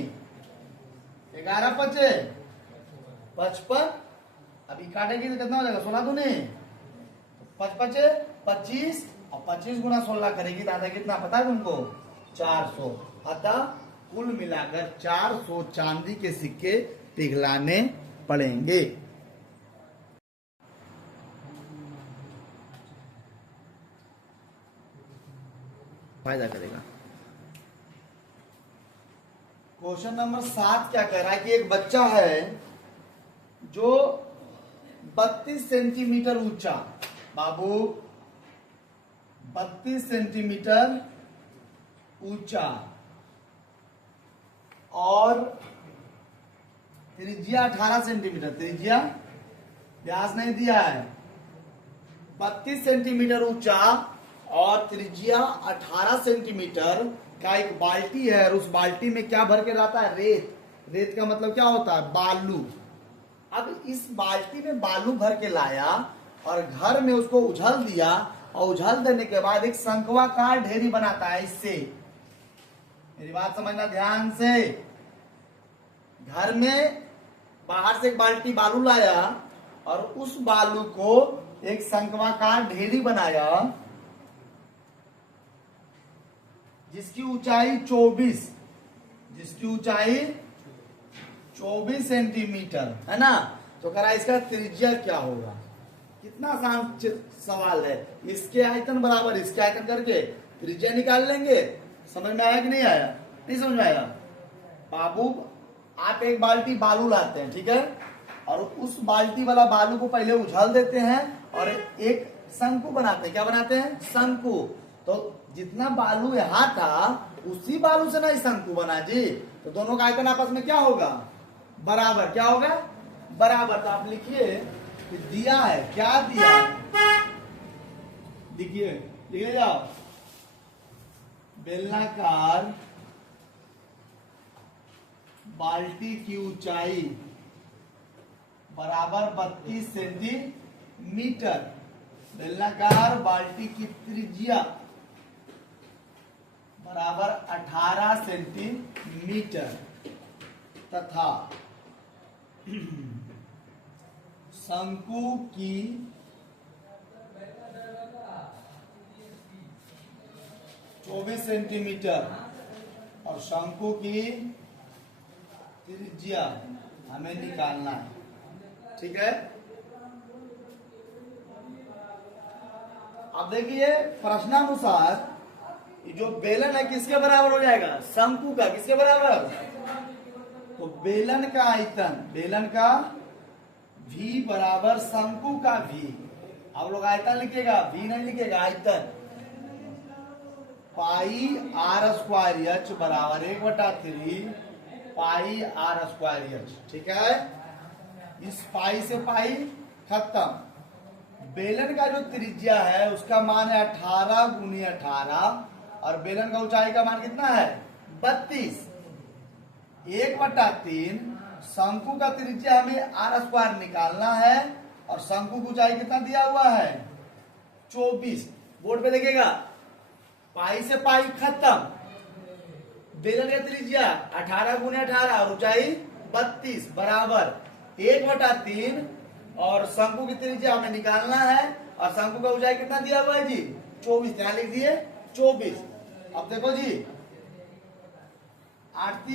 11 बचे 55, अभी काटेगी तो कितना हो जाएगा 16 दूनी 5 बचे 25 और 25 गुना 16 करेगी तो आता कितना पता है तुमको, 400। अतः कुल मिलाकर 400 चांदी के सिक्के पिघलाने पड़ेंगे। फायदा करेगा। क्वेश्चन नंबर 7 क्या कह रहा है कि एक बच्चा है जो 32 सेंटीमीटर ऊंचा, बाबू 32 सेंटीमीटर ऊंचा और त्रिज्या 18 सेंटीमीटर, त्रिज्या व्यास नहीं दिया है, 32 सेंटीमीटर ऊंचा और त्रिज्या 18 सेंटीमीटर का एक बाल्टी है और उस बाल्टी में क्या भर के रहता है, रेत। रेत का मतलब क्या होता है, बालू। अब इस बाल्टी में बालू भर के लाया और घर में उसको उछल दिया और उछल देने के बाद एक शंक्वाकार ढेरी बनाता है इससे। मेरी बात समझना ध्यान से, घर में बाहर से एक बाल्टी बालू लाया और उस बालू को एक शंक्वाकार ढेरी बनाया जिसकी ऊंचाई 24 सेंटीमीटर है ना। तो करा इसका त्रिज्या क्या होगा, कितना आसान सवाल है। इसके आयतन बराबर इसके आयतन करके त्रिज्या निकाल लेंगे। समझ में आया कि नहीं आया, नहीं समझ में आया। बाबू आप एक बाल्टी बालू लाते हैं, ठीक है, और उस बाल्टी वाला बालू को पहले उछाल देते हैं और एक शंकु बनाते हैं। क्या बनाते हैं, शंकु। तो जितना बालू यहाँ था उसी बालू से ना शंकु बना जी। तो दोनों का आयतन आपस में क्या होगा, बराबर। क्या होगा, बराबर। तो आप लिखिए कि दिया है, क्या दिया है, लिखिए, लिखे जाओ, बेलनाकार बाल्टी की ऊंचाई बराबर 32 सेंटीमीटर, बेलनाकार बाल्टी की त्रिज्या बराबर 18 सेंटीमीटर तथा शंकु की चौबीस सेंटीमीटर और शंकु की त्रिज्या हमें निकालना है, ठीक है। अब देखिए प्रश्नानुसार ये जो बेलन है किसके बराबर हो जाएगा, शंकु का। किसके बराबर, तो बेलन का आयतन, बेलन का v बराबर शंकु का v। आप लोग आयतन लिखिएगा, v नहीं लिखिएगा, आयतन। पाई आर स्क्वायर एच बराबर 1/3 पाई आर स्क्वायर एच, ठीक है। इस पाई से पाई खत्म। बेलन का जो त्रिज्या है उसका मान है 18 गुनी 18 और बेलन का ऊंचाई का मान कितना है 32। 1/3 शंकु का त्रिज्या हमें आर स्क्वायर निकालना है और शंकु की ऊंचाई कितना दिया हुआ है 24। बोर्ड पे देखिएगा पाई से पाई खत्म। बेलन का त्रिज्या 18 गुने 18 और ऊंचाई 32 बराबर 1/3 और शंकु की त्रिज्या हमें निकालना है और शंकु का ऊंचाई कितना दिया हुआ है जी 24। यहाँ लिख दिए 24। अब देखो जी 8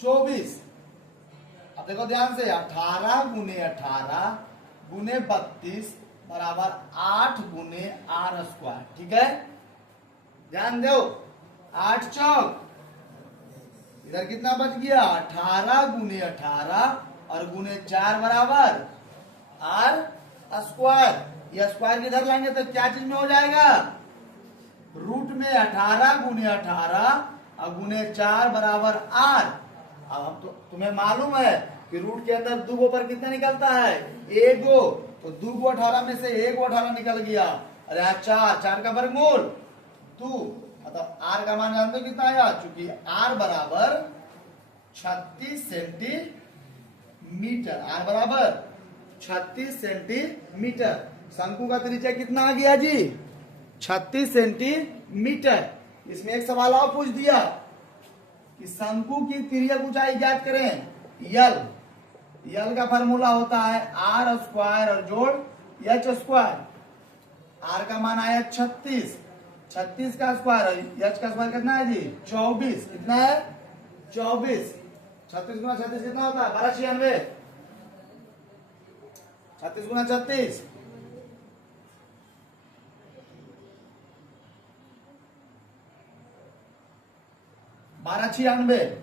24। अब देखो ध्यान से 18 गुने 18 गुने 32 बराबर 8 गुने r स्क्वायर। ठीक है, ध्यान दो 8 चौक इधर कितना बच गया 18 गुने 18 और गुने 4 बराबर r स्क्वायर। यह स्क्वायर किधर लाएंगे तो क्या चीज में हो जाएगा रूट में 18 गुने 18 और गुने 4 बराबर r। अब हम तुम्हें मालूम है कि रूट के अंदर 2 पर कितना निकलता है 1 गो, तो 2 को 18 में से 1 को 18 निकल गया। अरे यहाँ 4 का वर्गमूल 2, मतलब r का मान जानते हो कितना आया, चूंकि r बराबर 36 सेंटीमीटर, r बराबर 36 सेंटीमीटर। शंकु का त्रिज्या कितना आ गया जी 36 सेंटीमीटर। इसमें एक सवाल और पूछ दिया कि शंकु की तिर्यक ऊंचाई ज्ञात करें। यल का फॉर्मूला होता है r स्क्वायर और जोड़ h स्क्वायर। r का मान आया 36, 36 का स्क्वायर और h का स्क्वायर कितना है जी 24। कितना है 24। 36 गुना 36 कितना होता है 1296। 36 गुना 36 1296।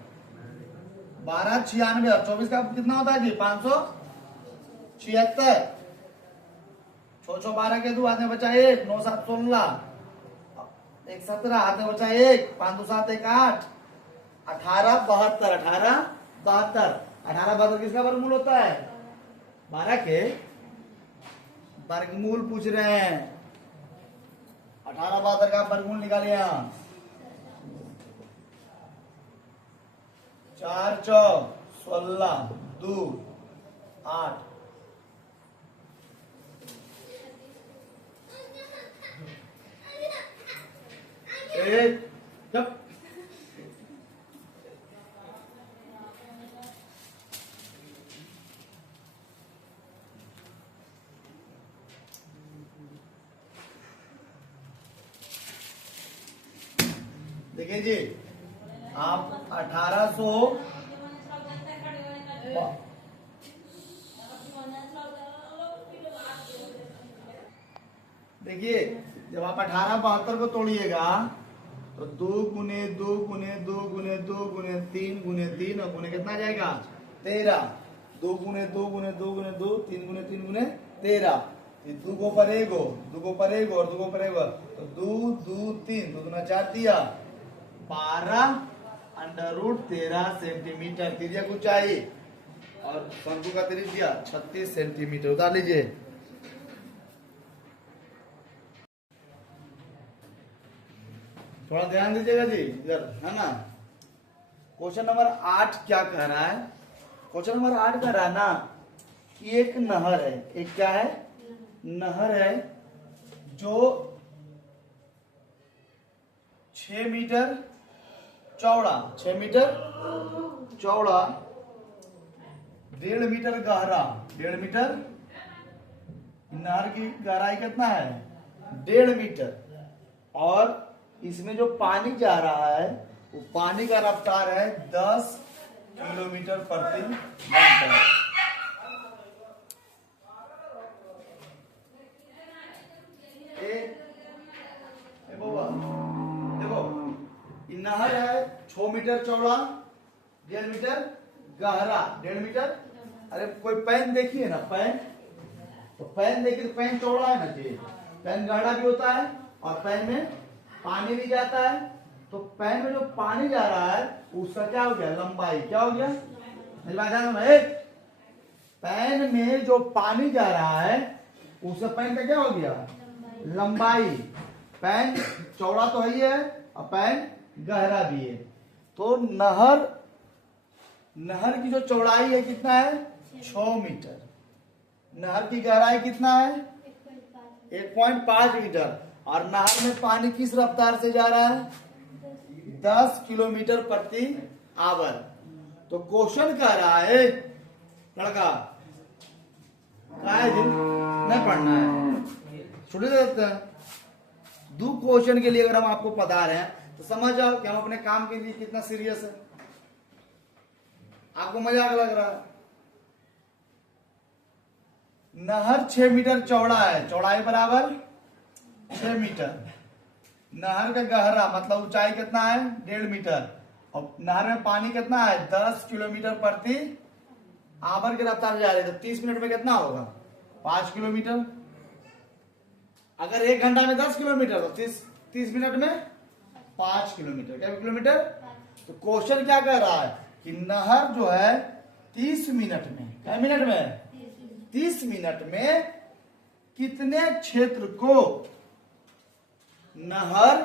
1296 और 24 का कितना होता है जी 576। 6 12 के 2 हाथ में बचा 1, 9 7 16, 1 17 हाथ में बचा 1, 5 2 7 1 8, 18 72, 18 72। 18 72 किसका वर्गमूल होता है 12 के वर्गमूल पूछ रहे हैं। 18 72 का वर्गमूल निकालिए यहाँ 4 चौक 16 2 8। एक जब देखिए जी आप 1800 देखिए जब आप 1872 को तोड़िएगा तो 2 गुने 2 गुने 2 गुने 2 गुने 3 गुने 3 और गुने कितना जाएगा 13। 2 गुने 2 गुने 2 गुने 2 3 गुने 3 गुने 13। 2 को पर 1 हो, 2 को पर 1 और 2 को पर 1 तो 2 2 3 2 दूना 4 दिया 12 अंडर रूट 13 सेंटीमीटर तिर्यक ऊंचाई और शंकु का त्रिज्या 36 सेंटीमीटर। उतार लीजिए। थोड़ा ध्यान दीजिएगा जी इधर है ना। क्वेश्चन नंबर 8 क्या कह रहा है, क्वेश्चन नंबर 8 कह रहा है ना कि एक नहर है, एक क्या है नहर है जो 6 मीटर चौड़ा, 6 मीटर चौड़ा 1.5 मीटर गहरा, 1.5 मीटर। नहर की गहराई कितना है 1.5 मीटर और इसमें जो पानी जा रहा है वो पानी का रफ्तार है 10 किलोमीटर प्रति घंटा। देखो नहर है 6 मीटर चौड़ा 1.5 मीटर गहरा 1.5 मीटर। अरे कोई पैन देखिए ना, पैन तो पैन देखिए तो पैन चौड़ा है ना जी, पैन गहरा भी होता है और पैन में पानी भी जाता है। तो पैन में जो पानी जा रहा है उसका क्या हो गया लंबाई, क्या हो गया मेरी बात ध्यान में। पैन में जो पानी जा रहा है उसका पैन का क्या हो गया लंबाई। पैन चौड़ा तो है ही है और पैन गहरा भी है। तो नहर की जो चौड़ाई है कितना है 6 मीटर, नहर की गहराई कितना है 1.5 मीटर और नहर में पानी किस रफ्तार से जा रहा है? 10 किलोमीटर प्रति आवर। तो क्वेश्चन कह रहा है लड़का क्या है जी? नहीं पढ़ना है, छुट्टी दे देते हैं। दो क्वेश्चन के लिए अगर हम आपको बता रहे हैं तो समझ जाओ कि हम अपने काम के लिए कितना सीरियस है। आपको मजाक लग रहा है। नहर 6 मीटर चौड़ा है, चौड़ाई बराबर 6 मीटर। नहर का गहरा मतलब ऊंचाई कितना है? 1.5 मीटर। और नहर में पानी कितना है? 10 किलोमीटर प्रति आवर की रफ्तार जा रही है। तो 30 मिनट में कितना होगा? 5 किलोमीटर। अगर 1 घंटा में 10 किलोमीटर तो 30 मिनट में 5 किलोमीटर। क्या किलोमीटर? तो क्वेश्चन क्या कह रहा है कि नहर जो है 30 मिनट में, क्या मिनट में? 30 मिनट में कितने क्षेत्र को, नहर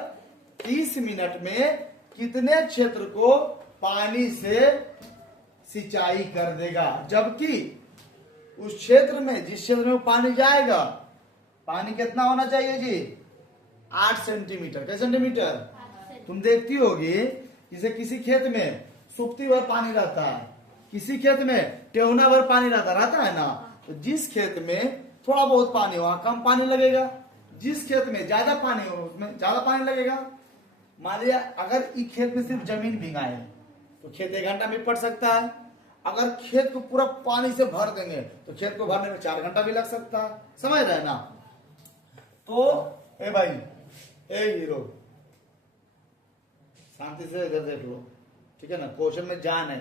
30 मिनट में कितने क्षेत्र को पानी से सिंचाई कर देगा। जबकि उस क्षेत्र में, जिस क्षेत्र में पानी जाएगा, पानी कितना होना चाहिए जी? 8 सेंटीमीटर। क्या सेंटीमीटर? तुम देखती होगी जैसे किसी खेत में सुप्ती भर पानी रहता है, किसी खेत में टेहुना भर पानी रहता है ना। तो जिस खेत में थोड़ा बहुत पानी हो वहां कम पानी लगेगा, जिस खेत में ज्यादा पानी हो उसमें ज्यादा पानी लगेगा। मान लिया अगर इस खेत में सिर्फ जमीन भींगाए तो खेत 1 घंटा में पड़ सकता है। अगर खेत को पूरा पानी से भर देंगे तो खेत को भरने में 4 घंटा भी लग सकता है। समझ रहे ना? तो ए भाई, ए हीरो, शांति से इधर देख लो, ठीक है ना? क्वेश्चन में जान है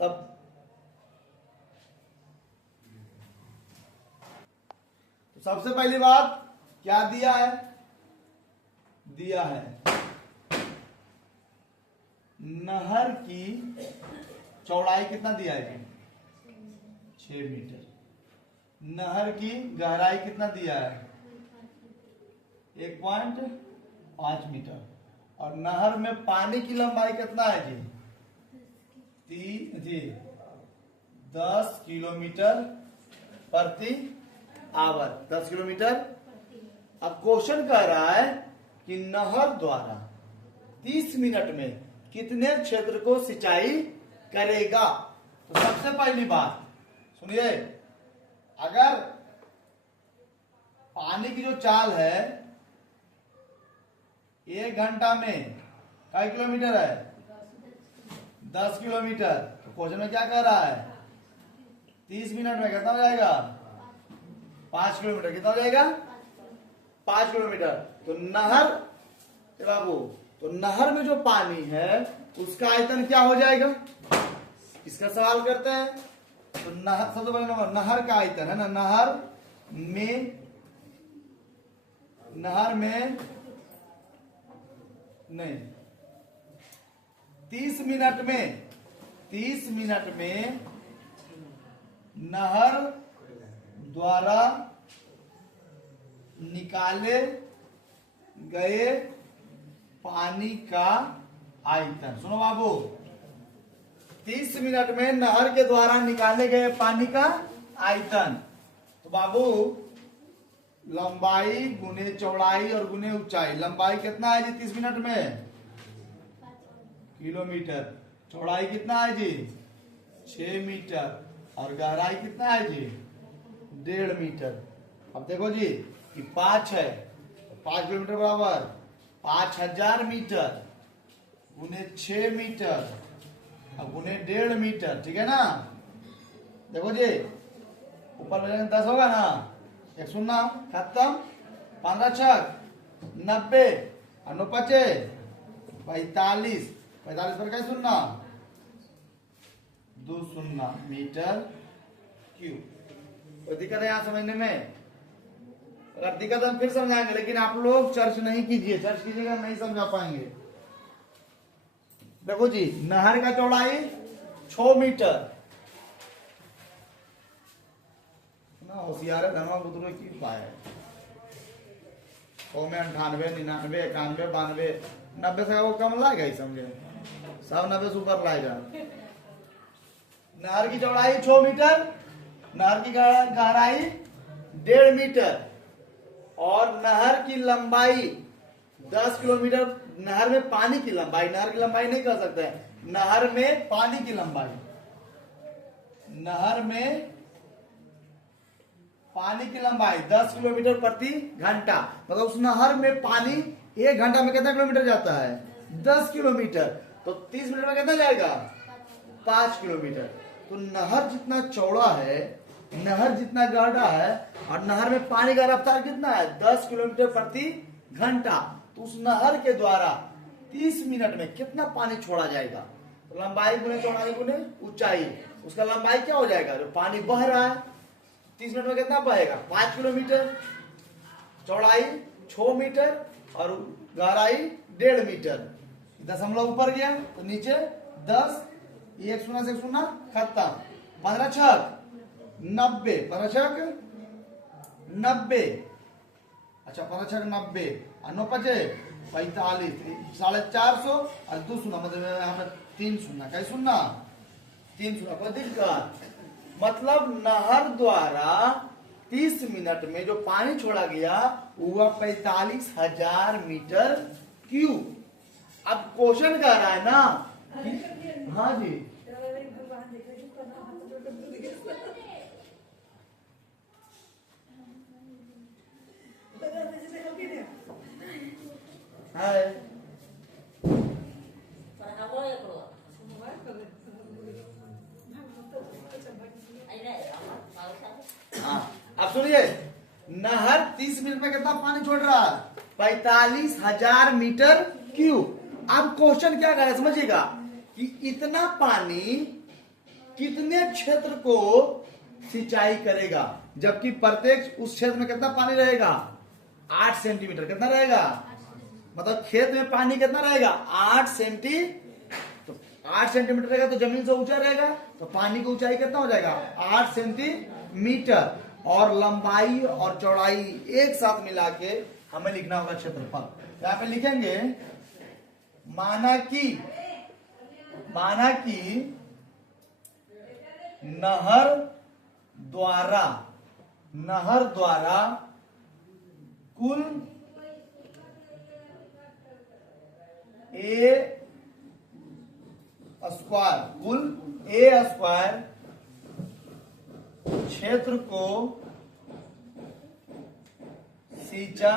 तब। तो सबसे पहली बात क्या दिया है? दिया है नहर की चौड़ाई कितना दिया है? 6 मीटर। नहर की गहराई कितना दिया है? 1.5 मीटर। और नहर में पानी की लंबाई कितना है जी? 10 किलोमीटर प्रति आवर। 10 किलोमीटर। अब क्वेश्चन कह रहा है कि नहर द्वारा 30 मिनट में कितने क्षेत्र को सिंचाई करेगा। तो सबसे पहली बात सुनिए, अगर पानी की जो चाल है 1 घंटा में कई किलोमीटर है? 10 किलोमीटर। तो क्वेश्चन में क्या कह रहा है? 30 मिनट में कितना हो जाएगा? 5 किलोमीटर। कितना हो जाएगा? 5 किलोमीटर। तो नहर बाबू, तो नहर में जो पानी है उसका आयतन क्या हो जाएगा? इसका सवाल करते हैं। तो नहर, सबसे पहले नंबर नहर का आयतन है ना। नहर में नहीं, 30 मिनट में नहर द्वारा निकाले गए पानी का आयतन। सुनो बाबू, 30 मिनट में नहर के द्वारा निकाले गए पानी का आयतन। तो बाबू लंबाई गुने चौड़ाई और गुने ऊंचाई। लंबाई कितना है जी 30 मिनट में? किलोमीटर। चौड़ाई कितना है जी? 6 मीटर। और गहराई कितना है जी? 1.5 मीटर। अब देखो जी कि 5 है, 5 किलोमीटर बराबर 5000 मीटर गुने 6 मीटर अब गुने 1.5 मीटर। ठीक है ना? देखो जी ऊपर 10 होगा ना, 1 शून्य खत्म, 15 छक 90 और 9 पचे 45 पर क्या सुनना? 2 शून्य मीटर क्यूब। कोई दिक्कत है यहाँ समझने में? अगर दिक्कत हम फिर समझाएंगे, लेकिन आप लोग चर्च नहीं कीजिए, चर्च कीजिएगा नहीं समझा पाएंगे। देखो जी नहर का चौड़ाई 6 मीटर। ना होशियार है धर्मा बुद्ध की पाए 100 में 98 99 91 92 90 से वो कम लाएगा ही समझे, सब 90 से ऊपर लाएगा। नहर की चौड़ाई 6 मीटर, नहर की गहराई 1.5 मीटर। और नहर की लंबाई 10 किलोमीटर। नहर में पानी की लंबाई, नहर की लंबाई नहीं कह सकते हैं, नहर में पानी की लंबाई, नहर में पानी की लंबाई 10 किलोमीटर प्रति घंटा। मतलब उस नहर में पानी 1 घंटा में कितना किलोमीटर जाता है? 10 किलोमीटर। तो 30 मिनट में कितना जाएगा? 5 किलोमीटर। तो नहर जितना चौड़ा है, नहर जितना गहरा है, और नहर में पानी का रफ्तार कितना है? 10 किलोमीटर प्रति घंटा। तो उस नहर के द्वारा 30 मिनट में कितना पानी छोड़ा जाएगा? तो लंबाई गुने चौड़ाई गुने ऊंचाई, उसका लंबाई क्या हो जाएगा? जो पानी बह रहा है 30 मिनट में कितना बहेगा? 5 किलोमीटर। चौड़ाई 6 मीटर और गहराई 1.5 मीटर। दशमलव ऊपर गया तो नीचे 10, एक शून्य से शून्य खत्म। 15 छक 90, 15 छक 90, अच्छा 15 छक 90 और 9 पचे 45, 450 और 2 शून्य, मतलब यहाँ पे 3 शून्य, कई शून्य? 3 शून्य। कोई दिक्कत? मतलब नहर द्वारा 30 मिनट में जो पानी छोड़ा गया हुआ 45,000 मीटर क्यूब। अब क्वेश्चन कह रहा है ना कि हाँ जी, है अब सुनिए, नहर 30 मिनट में कितना पानी छोड़ रहा है? 45,000 मीटर क्यूब। अब क्वेश्चन क्या कर रहा है समझिएगा, कि इतना पानी कितने क्षेत्र को सिंचाई करेगा, जबकि प्रत्येक उस क्षेत्र में कितना पानी रहेगा? 8 सेंटीमीटर। कितना रहेगा? मतलब खेत में पानी कितना रहेगा? 8 सेंटीमीटर। तो 8 सेंटीमीटर रहेगा तो जमीन से ऊंचा रहेगा, तो पानी की ऊंचाई कितना हो जाएगा? 8 सेंटीमीटर। और लंबाई और चौड़ाई एक साथ मिला के हमें लिखना होगा क्षेत्रफल। यहाँ पे लिखेंगे माना कि नहर द्वारा कुल ए स्क्वायर क्षेत्र को सींचा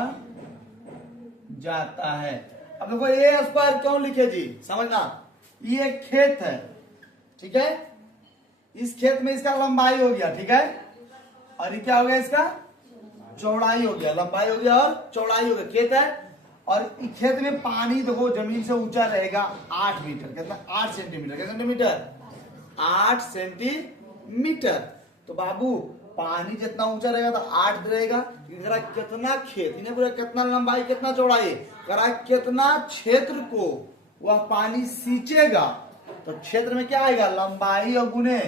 जाता है। अब देखो ए स्क्वायर क्यों लिखे जी, समझना, ये खेत है, ठीक है, इस खेत में इसका लंबाई हो गया, ठीक है, और ये क्या हो गया? इसका चौड़ाई हो गया, लंबाई हो गया और चौड़ाई हो गया, खेत है। और इस खेत में पानी देखो जमीन से ऊंचा रहेगा 8 मीटर। कितना? 8 सेंटीमीटर। कितना सेंटीमीटर? 8 सेंटीमीटर। तो बाबू पानी जितना ऊंचा रहेगा तो 8 रहेगा। कितना खेत, इन्हें पूरा कितना लंबाई कितना चौड़ाई, कितना क्षेत्र को वह पानी सींचेगा, तो क्षेत्र में क्या आएगा? लंबाई और गुने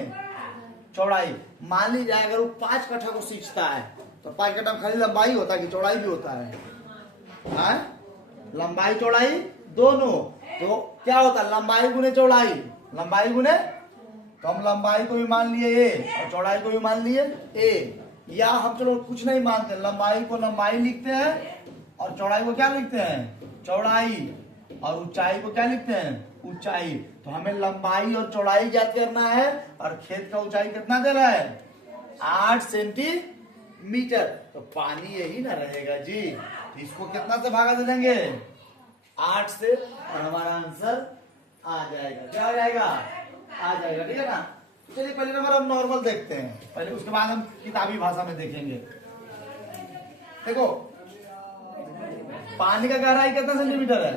चौड़ाई। मान लीजिए अगर वो 5 कट्ठा को सींचता है तो 5 कट्ठा में खाली लंबाई होता है कि चौड़ाई भी होता है? लंबाई चौड़ाई दोनों। तो क्या होता है? लंबाई गुने चौड़ाई, लंबाई गुने, तो हम लंबाई को भी मान लिए ए और चौड़ाई को भी मान लिए ए। या हम चलो कुछ नहीं मानते, लंबाई को लंबाई लिखते हैं और चौड़ाई को क्या लिखते हैं? चौड़ाई। और ऊंचाई को क्या लिखते हैं? ऊंचाई। तो हमें लंबाई और चौड़ाई ज्ञात करना है और खेत का ऊंचाई कितना दे रहा है? 8 सेंटीमीटर। तो पानी यही ना रहेगा जी, इसको कितना से भागा दे देंगे? 8 से, और हमारा आंसर आ जाएगा। क्या आ जाएगा? आ जाएगा, ठीक है ना। चलिए पहले नंबर हम नॉर्मल देखते हैं पहले, उसके बाद हम किताबी भाषा में देखेंगे। देखो पानी का गहराई कितना सेंटीमीटर है?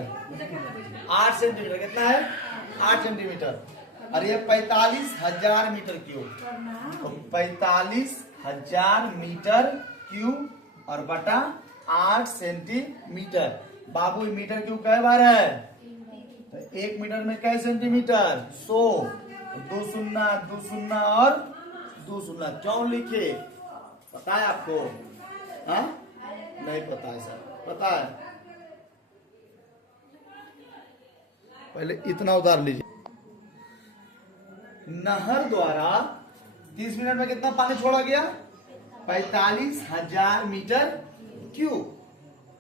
8 सेंटीमीटर। कितना है? 8 सेंटीमीटर। और ये 45,000 मीटर क्यूब। तो 45,000 मीटर क्यूब और बटा 8 सेंटीमीटर। बाबू मीटर क्यूब कै बार है? तो 1 मीटर में कै सेंटीमीटर? 100। 2 शून्य 2 शून्य और 2 शून्य। क्यों लिखे पता है आपको? हाँ नहीं पता है सर, पता है? पहले इतना उतार लीजिए। नहर द्वारा 30 मिनट में कितना पानी छोड़ा गया? 45,000 मीटर क्यू।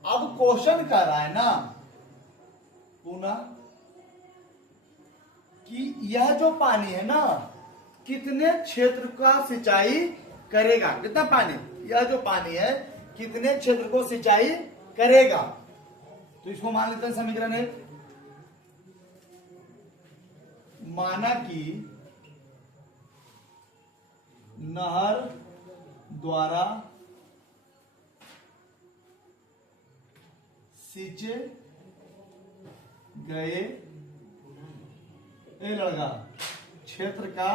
अब क्वेश्चन कर रहा है ना पुनः कि यह जो पानी है ना कितने क्षेत्र का सिंचाई करेगा। कितना पानी, यह जो पानी है कितने क्षेत्र को सिंचाई करेगा। तो इसको मान लेते हैं समीकरण है, माना कि नहर द्वारा सींचे गए लड़का क्षेत्र का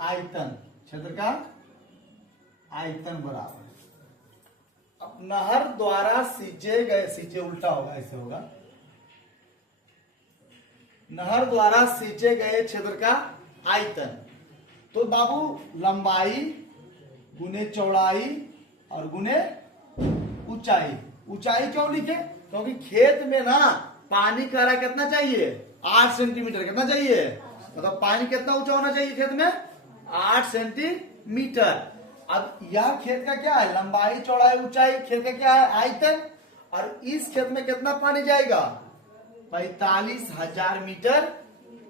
आयतन, क्षेत्र का आयतन बराबर। अब नहर द्वारा सींचे गए, सींचे उल्टा होगा, ऐसे होगा, नहर द्वारा सींचे गए क्षेत्र का आयतन। तो बाबू लंबाई गुने चौड़ाई और गुने ऊंचाई। ऊंचाई क्यों लिखे, क्योंकि खेत में ना पानी का रहा कितना चाहिए 8 सेंटीमीटर। कितना चाहिए, मतलब पानी कितना ऊंचा होना चाहिए खेत में 8 सेंटीमीटर। अब यह खेत का क्या है, लंबाई चौड़ाई ऊंचाई, खेत का क्या है आयतन। और इस खेत में कितना पानी जाएगा 45,000 मीटर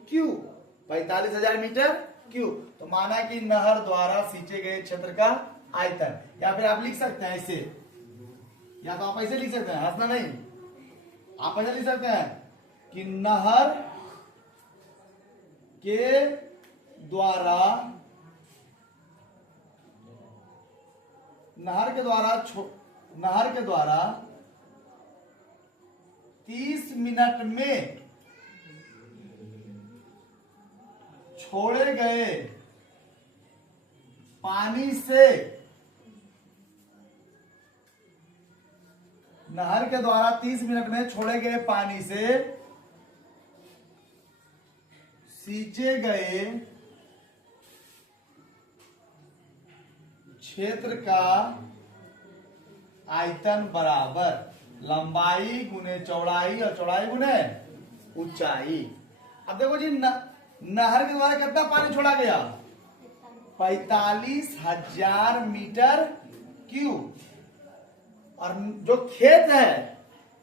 क्यू, 45,000 मीटर क्यू। तो माना कि नहर द्वारा सींचे गए क्षेत्र का आयतन, या फिर आप लिख सकते हैं ऐसे, या तो आप ऐसे लिख सकते हैं, हंसना नहीं, आप ऐसे लिख सकते हैं कि नहर के द्वारा, नहर के द्वारा 30 मिनट में छोड़े गए पानी से, नहर के द्वारा 30 मिनट में छोड़े गए पानी से सींचे गए क्षेत्र का आयतन बराबर लंबाई गुने चौड़ाई और चौड़ाई गुने ऊंचाई। अब देखो जी नहर के द्वारा कितना पानी छोड़ा गया 45,000 मीटर क्यूब। और जो खेत है,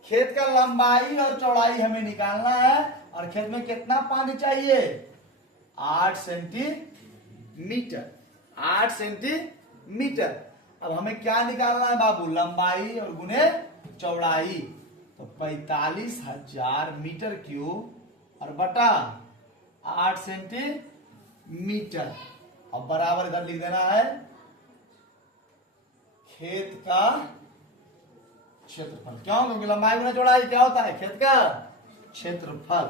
खेत का लंबाई और चौड़ाई हमें निकालना है, और खेत में कितना पानी चाहिए 8 सेंटीमीटर, 8 सेंटीमीटर। अब हमें क्या निकालना है बाबू, लंबाई और गुने चौड़ाई। तो 45,000 मीटर क्यूब और बटा 8 सेंटीमीटर। अब बराबर इधर लिख देना है खेत का क्षेत्रफल। क्यों, क्योंकि लंबाई गुना चौड़ाई क्या होता है खेत का क्षेत्रफल।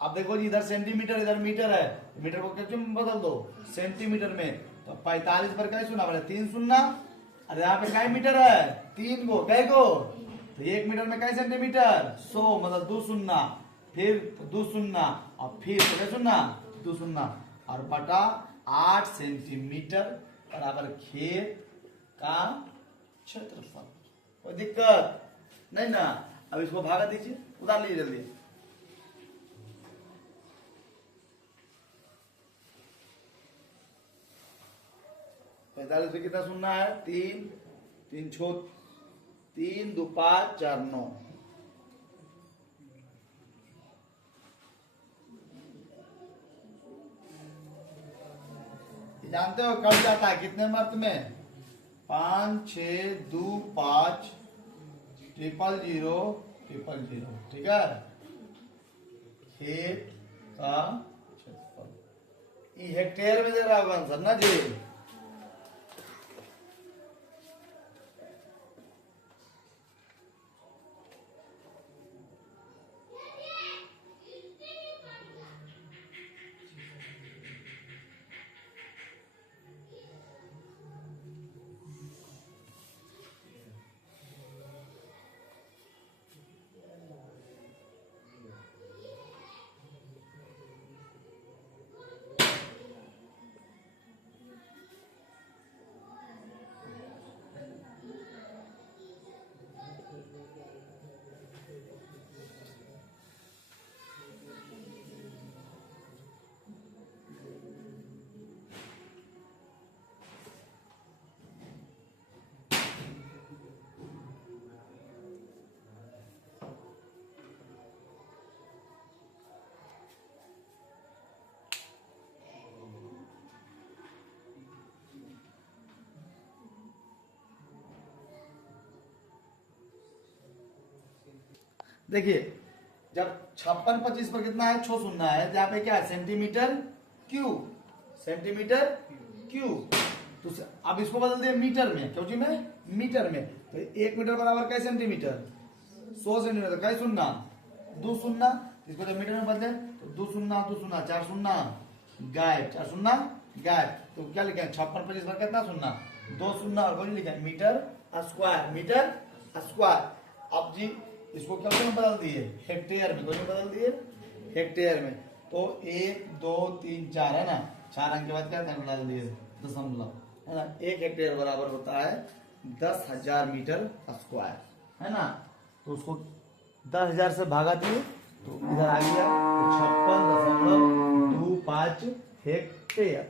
अब देखो जी इधर सेंटीमीटर इधर मीटर है, मीटर को क्या बदल दो सेंटीमीटर में। तो 45 पर क्या सुना पड़े 3 सुनना, और यहाँ पे क्या मीटर है 3 को, कै को, तो 1 मीटर में कै सेंटीमीटर 100, मतलब 2 सुनना, फिर 2 सुनना और फिर क्या सुनना 2 सुनना, और बटा 8 सेंटीमीटर बराबर खेत का क्षेत्रफल। कोई दिक्कत नहीं ना। अब इसको भागा दीजिए, उतार लीजिए जल्दी। पैंतालीस में कितना सुनना है 3, 3 छो 3 2 5 4 9। जानते हो कट जाता है कितने मर्त में 5 6 2 5 0 0 0 0। ठीक है, खेत का क्षेत्रफल ये हेक्टेयर में दे रहा होगा आंसर ना जी। देखिए जब 56 25 पर कितना है 6 सुनना है, यहाँ पे क्या है सेंटीमीटर क्यूब, सेंटीमीटर क्यूब। तो अब इसको बदल दिए मीटर में, क्योंकि मैं मीटर में, तो 1 मीटर बराबर कै सेंटीमीटर, 100 सेंटीमीटर, कै सुनना 2 सुनना, इसको जब मीटर में बदले तो 2 सुनना 2 सुनना 4 सुनना गायब, 4 सुनना गायब। तो क्या लिखे 56 25 पर कितना सुनना 2 सुनना, और कोई लिखा मीटर स्क्वायर, मीटर स्क्वायर। अब जी इसको क्या में बदल दिए हेक्टेयर में, कोई बदल दिए हेक्टेयर में। तो 1 2 3 4 है ना, 4 अंक के बाद क्या डाल दिए दशमलव, है ना। 1 हेक्टेयर बराबर होता है 10,000 मीटर स्क्वायर, है ना। तो उसको 10,000 से भागा दिए तो इधर आ गया 56.25 हेक्टेयर।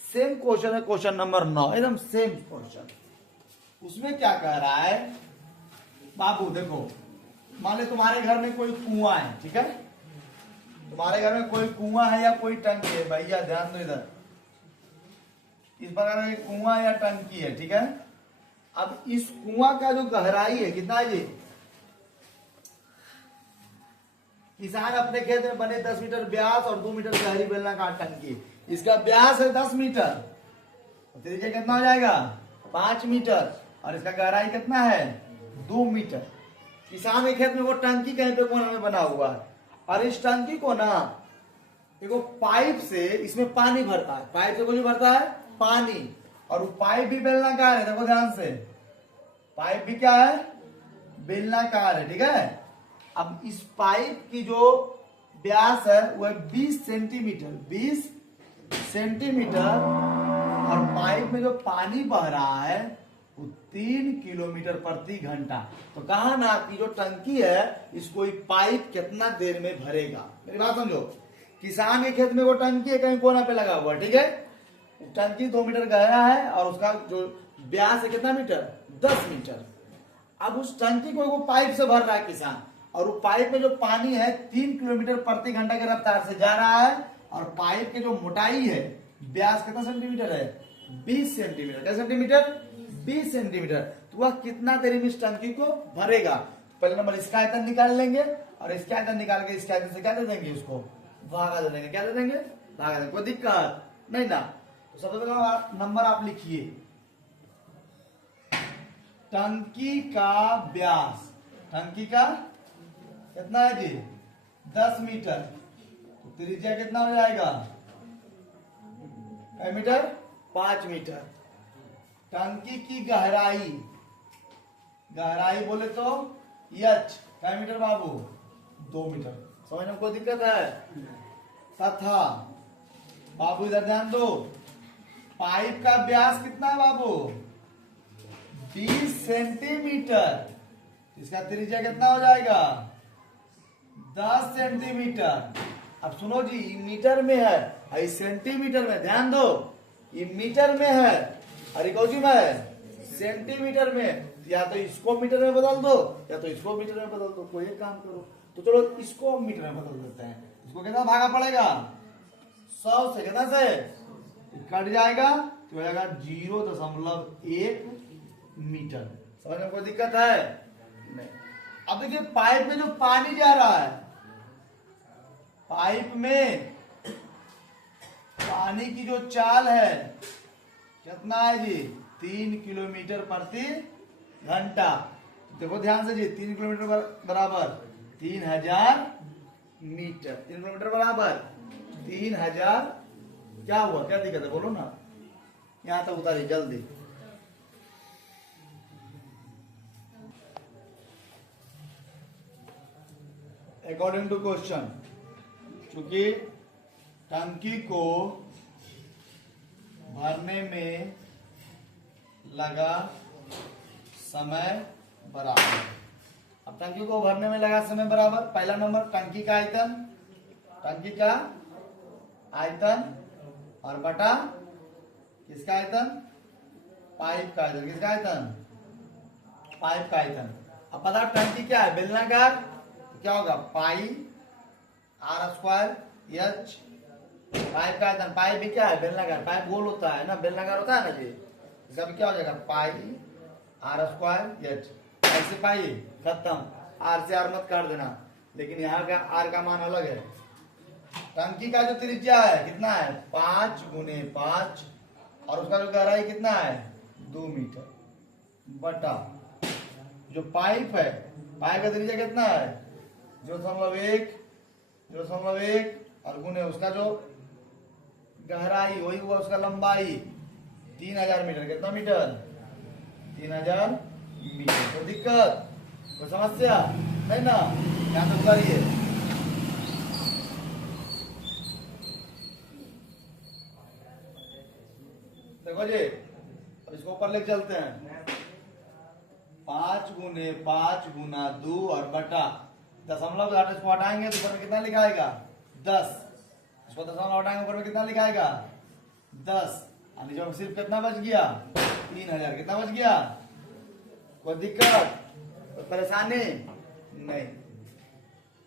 सेम क्वेश्चन है क्वेश्चन नंबर 9, एकदम सेम क्वेश्चन। उसमें क्या कह रहा है बाबू, देखो मान लो तुम्हारे घर में कोई कुआं है, ठीक है, तुम्हारे घर में कोई कुआं है या कोई टंकी है, भैया ध्यान दो इधर, इस प्रकार का कुआं या टंकी है, ठीक है। अब इस कुआं का जो गहराई है कितना है जी, किसान अपने खेत में बने 10 मीटर व्यास और 2 मीटर गहरी बेलनाकार टंकी, इसका व्यास है 10 मीटर, त्रिज्या कितना हो जाएगा 5 मीटर, और इसका गहराई कितना है 2 मीटर। किसान के खेत में वो टंकी कहीं पे कोना में बना हुआ है, और इस टंकी को ना देखो पाइप से इसमें पानी भरता है, पाइप से कुछ भरता है पानी, और वो पाइप भी बेलनाकार है, देखो ध्यान से, पाइप भी क्या है बेलनाकार है, ठीक है। अब इस पाइप की जो व्यास है वो है 20 सेंटीमीटर, 20 सेंटीमीटर, और पाइप में जो पानी बह रहा है वो 3 किलोमीटर प्रति घंटा। तो कहा ना कि जो टंकी है इसको पाइप कितना देर में भरेगा, मेरी बात समझो। किसान के खेत में वो टंकी है कहीं कोना पे लगा हुआ, ठीक है, टंकी 2 मीटर गहरा है और उसका जो व्यास है कितना मीटर 10 मीटर। अब उस टंकी को वो पाइप से भर रहा है किसान, और वो पाइप में जो पानी है 3 किलोमीटर प्रति घंटा की रफ्तार से जा रहा है, और पाइप की जो मोटाई है व्यास कितना सेंटीमीटर है 20 सेंटीमीटर, क्या सेंटीमीटर 20 सेंटीमीटर। तो वह कितना देर में इस टंकी को भरेगा। पहले नंबर इसका आयतन निकाल लेंगे, और इसका आयतन निकाल के इसके आयतन से क्या दे देंगे, उसको भागा दे देंगे, क्या दे देंगे भागा देंगे, कोई दिक्कत नहीं ना। तो सबसे पहले नंबर आप लिखिए, टंकी का व्यास, टंकी का कितना है जी 10 मीटर, तो त्रिज्या कितना हो जाएगा मीटर 5 मीटर। टंकी की गहराई, गहराई बोले तो एच क्या मीटर बाबू 2 मीटर, समझने में कोई दिक्कत है। तथा बाबू इधर ध्यान दो, पाइप का व्यास कितना है बाबू 20 सेंटीमीटर, इसका त्रिज्या कितना हो जाएगा 10 सेंटीमीटर। अब सुनो जी, मीटर में है, इस सेंटीमीटर में, ध्यान दो, ये मीटर में है और ये में है सेंटीमीटर में, या तो इसको मीटर में बदल दो या तो इसको मीटर में बदल दो, कोई एक काम करो। तो चलो इसको मीटर में बदल देते हैं, इसको कितना भागा पड़ेगा 100 से, कितना से कट जाएगा तो हो जाएगा 0.1 मीटर। समझ में कोई दिक्कत है नहीं। अब देखिए पाइप में जो पानी जा रहा है, पाइप में पानी की जो चाल है कितना है जी 3 किलोमीटर प्रति घंटा। देखो ध्यान से जी, 3 किलोमीटर बराबर 3000 मीटर, 3 किलोमीटर बराबर 3000, क्या हुआ क्या दिक्कत है बोलो ना, यहां तक उतारिए जल्दी। अकॉर्डिंग टू क्वेश्चन, क्योंकि टंकी को भरने में लगा समय बराबर, अब टंकी को भरने में लगा समय बराबर, पहला नंबर टंकी का आयतन, टंकी का आयतन और बटा किसका आयतन पाइप का आयतन, किसका आयतन पाइप का आयतन। अब पता टंकी क्या है बेलनाकार, तो क्या होगा पाई आर स्क्वायर एच, पाइप का आयतन, पाइप भी क्या है बेलनाकार, पाइप गोल होता है ना, बेलनाकार होता है ना जी, इसका भी क्या हो जाएगा पाई आर स्क्वायर एच, ऐसे पाई खत्म, आर से आर मत काट देना, लेकिन यहाँ का आर का मान अलग है। टंकी का जो त्रिज्या है कितना है 5 गुने 5 और उसका जो गहराई कितना है 2 मीटर बटा जो पाइप है, पाइप का त्रिज्या कितना है 0.1 और गुने उसका जो गहराई वही हुआ उसका लंबाई 3000 मीटर। कितना मीटर 3000 मीटर। कोई दिक्कत कोई समस्या नहीं ना, ध्यान से उतारिए। देखो जी अब इसको ऊपर लेके चलते हैं। 5 गुने 5 गुना 2 और बटा दशमलव घाट इसको हटाएंगे तो ऊपर में कितना लिखाएगा 10। इसको दशमलव हटाएंगे ऊपर में कितना लिखाएगा 10। और नीचे सिर्फ कितना बच गया 3000। कितना बच गया? कोई दिक्कत कोई परेशानी नहीं।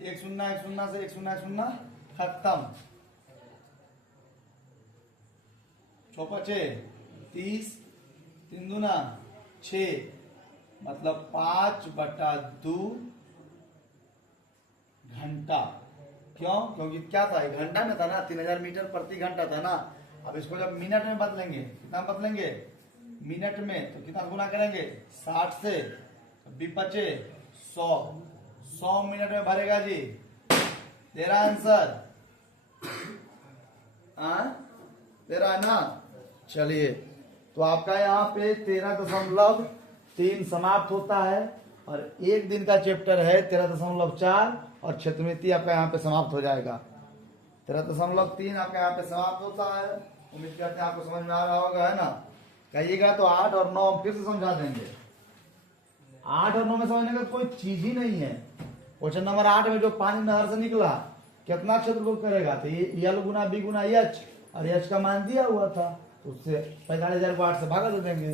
एक शून्य से एक शून्य खत्म। 6 30 3 दूना 6 मतलब 5/2 घंटा। क्यों? क्योंकि क्या था एक घंटा में था ना 3000 मीटर प्रति घंटा था ना। अब इसको जब मिनट में बदलेंगे कितना बदलेंगे मिनट में तो कितना गुना करेंगे 60 से 100 मिनट में भरेगा जी। तेरा आंसर तेरा है ना। चलिए तो आपका यहाँ पे 13.3 समाप्त होता है और एक दिन का चैप्टर है 13.4 और क्षेत्रमिति आपका यहाँ पे समाप्त हो जाएगा। 13.3 आपका यहाँ पे समाप्त होता है। उम्मीद करते हैं आपको समझ में आ रहा होगा, है ना। कहिएगा तो 8 और 9 फिर से समझा देंगे। 8 और 9 में समझने का कोई चीज ही नहीं है। क्वेश्चन नंबर 8 में जो पानी नहर से निकला कितना क्षेत्र को करेगा तो ये यल गुना बी गुना एच और एच का मान दिया हुआ था तो उससे 45,000 को 8 से भागा दे देंगे।